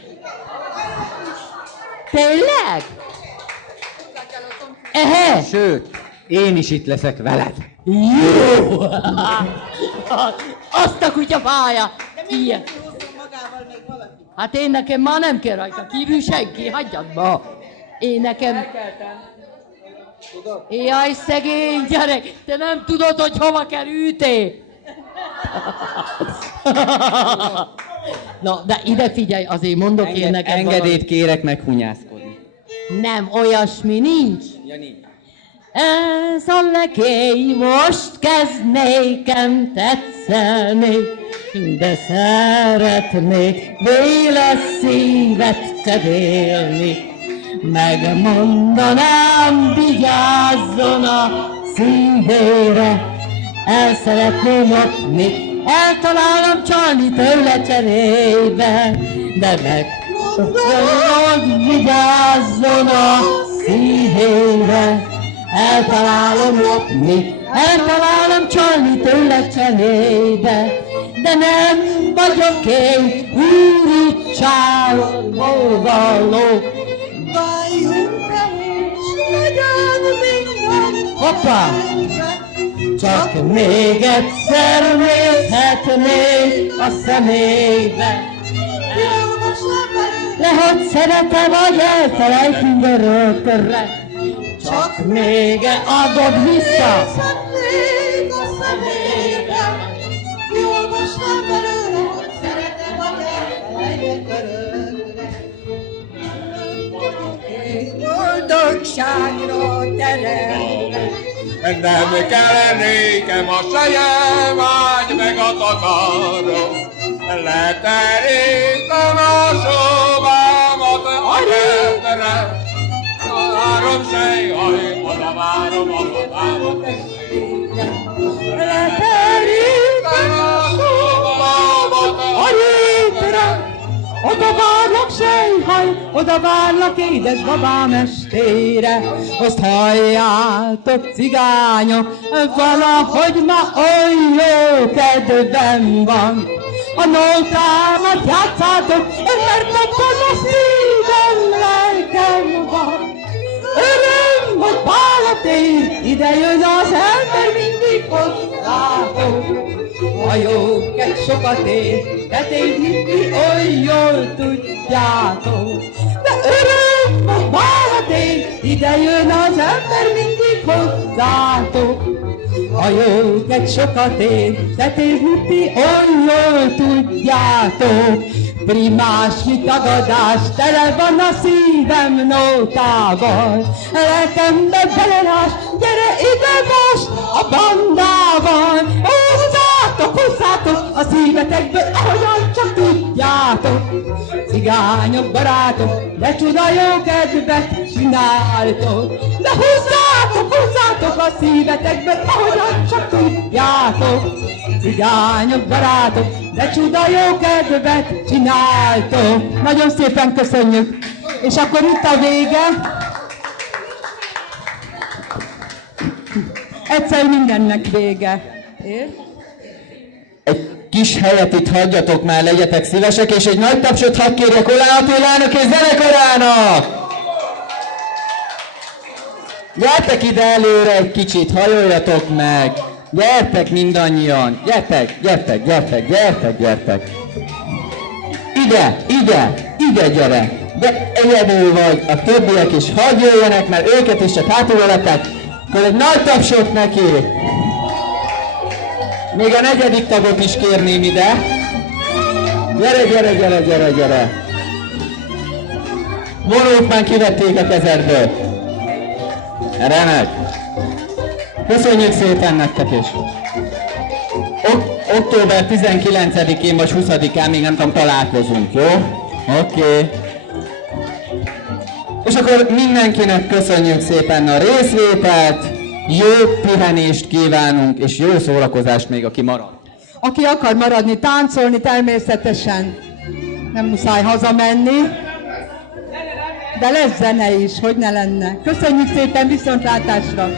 Tényleg? Ehe! Sőt, én is itt leszek veled. Jó! Azt a kutyafája! Ilyen. Hát én nekem már nem kell rajta kívül senki, hagyjad ma! Én nekem... Jaj, szegény gyerek, te nem tudod, hogy hova kell üté? Na, de ide figyelj, azért mondok én neked Engedélyt kérek meghunyászkodni. Nem, olyasmi nincs. Ja, nincs. Ez a legény most kezd nékem tetszeni, de szeretnék véles szívet cserélni. Megmondanám, vigyázzon a szívére, el szeretném adni, eltalálom csalni tőle cserébe, de megmondod, vigyázzon a szívére, eltalálom adni, eltalálom csalni tőle cserébe, de nem vagyok én úrítságból való. Váljunk el, és legyen minden Hoppá! Csak még egyszer nézhetnék a szemébe. Lehogy szeretem, vagy elfelejtünk örökre. Csak még adod vissza. Nézhetnék a szemébe. Jól most nem belőle, hogy szeretem, hogy elfelejtek örökre. Boldogságra teremtve. Nem kell nékem a sejem, ágy meg a takarom. Leterítem a sobámat a rendre. Várom sejhaj, oda várom a babámat. Leterítem a sobámat A rétre, oda várlak sejhaj, oda várlak édes babám estére. Azt halljátok, cigányok, valahogy ma olyan jó kedvem van. A nótámat játszátok, mert abban a szívem, lelkem van. Öröm, hogy párat ér, ide jön az ember mindig hozzátok. A jóket sokat ér, de ti mindig olyan jól tudjátok. De öröm, hogy párat ér, ide jön az ember mindig hozzátok. A jóket sokat ér, de ti mindig olyan jól tudjátok. Primás, mi tagadás, tele van a szívem nótával. Lelkembe belerás, gyere ide most a bandával. Húzzátok, húzzátok a szívetekből, ahogyan csak tudjátok. Cigányok, barátok, de csuda jó kedvet csináltok. De húzzátok, húzzátok a szívetekből, ahogyan csak tudjátok. Cigányok, barátok, de csuda jó kedvet csináltok. Nagyon szépen köszönjük. És akkor itt a vége. Egyszer mindennek vége. Egy kis helyet itt hagyjatok már, legyetek szívesek, és egy nagy tapsot hadd kérjek Olá Attilának és zenekarának! Gyertek ide előre egy kicsit, hajoljatok meg! Gyertek mindannyian! Gyertek, gyertek, gyertek, gyertek, gyertek! Ide, ide, ide gyere! De egyedül vagy, a többiek is hadd jöjjenek, mert őket is csak hátulra lettek. Akkor egy nagy tapsot neki! Még a negyedik tagot is kérném ide. Gyere, gyere, gyere, gyere, gyere! Vonót már kivették a kezedből. Remek! Köszönjük szépen nektek is! Október 19-én vagy 20-án még nem tudom, találkozunk, jó? Oké. És akkor mindenkinek köszönjük szépen a részvételt, jó pihenést kívánunk, és jó szórakozást még, aki marad. Aki akar maradni, táncolni, természetesen nem muszáj hazamenni. De lesz zene is, hogy ne lenne. Köszönjük szépen, viszontlátásra!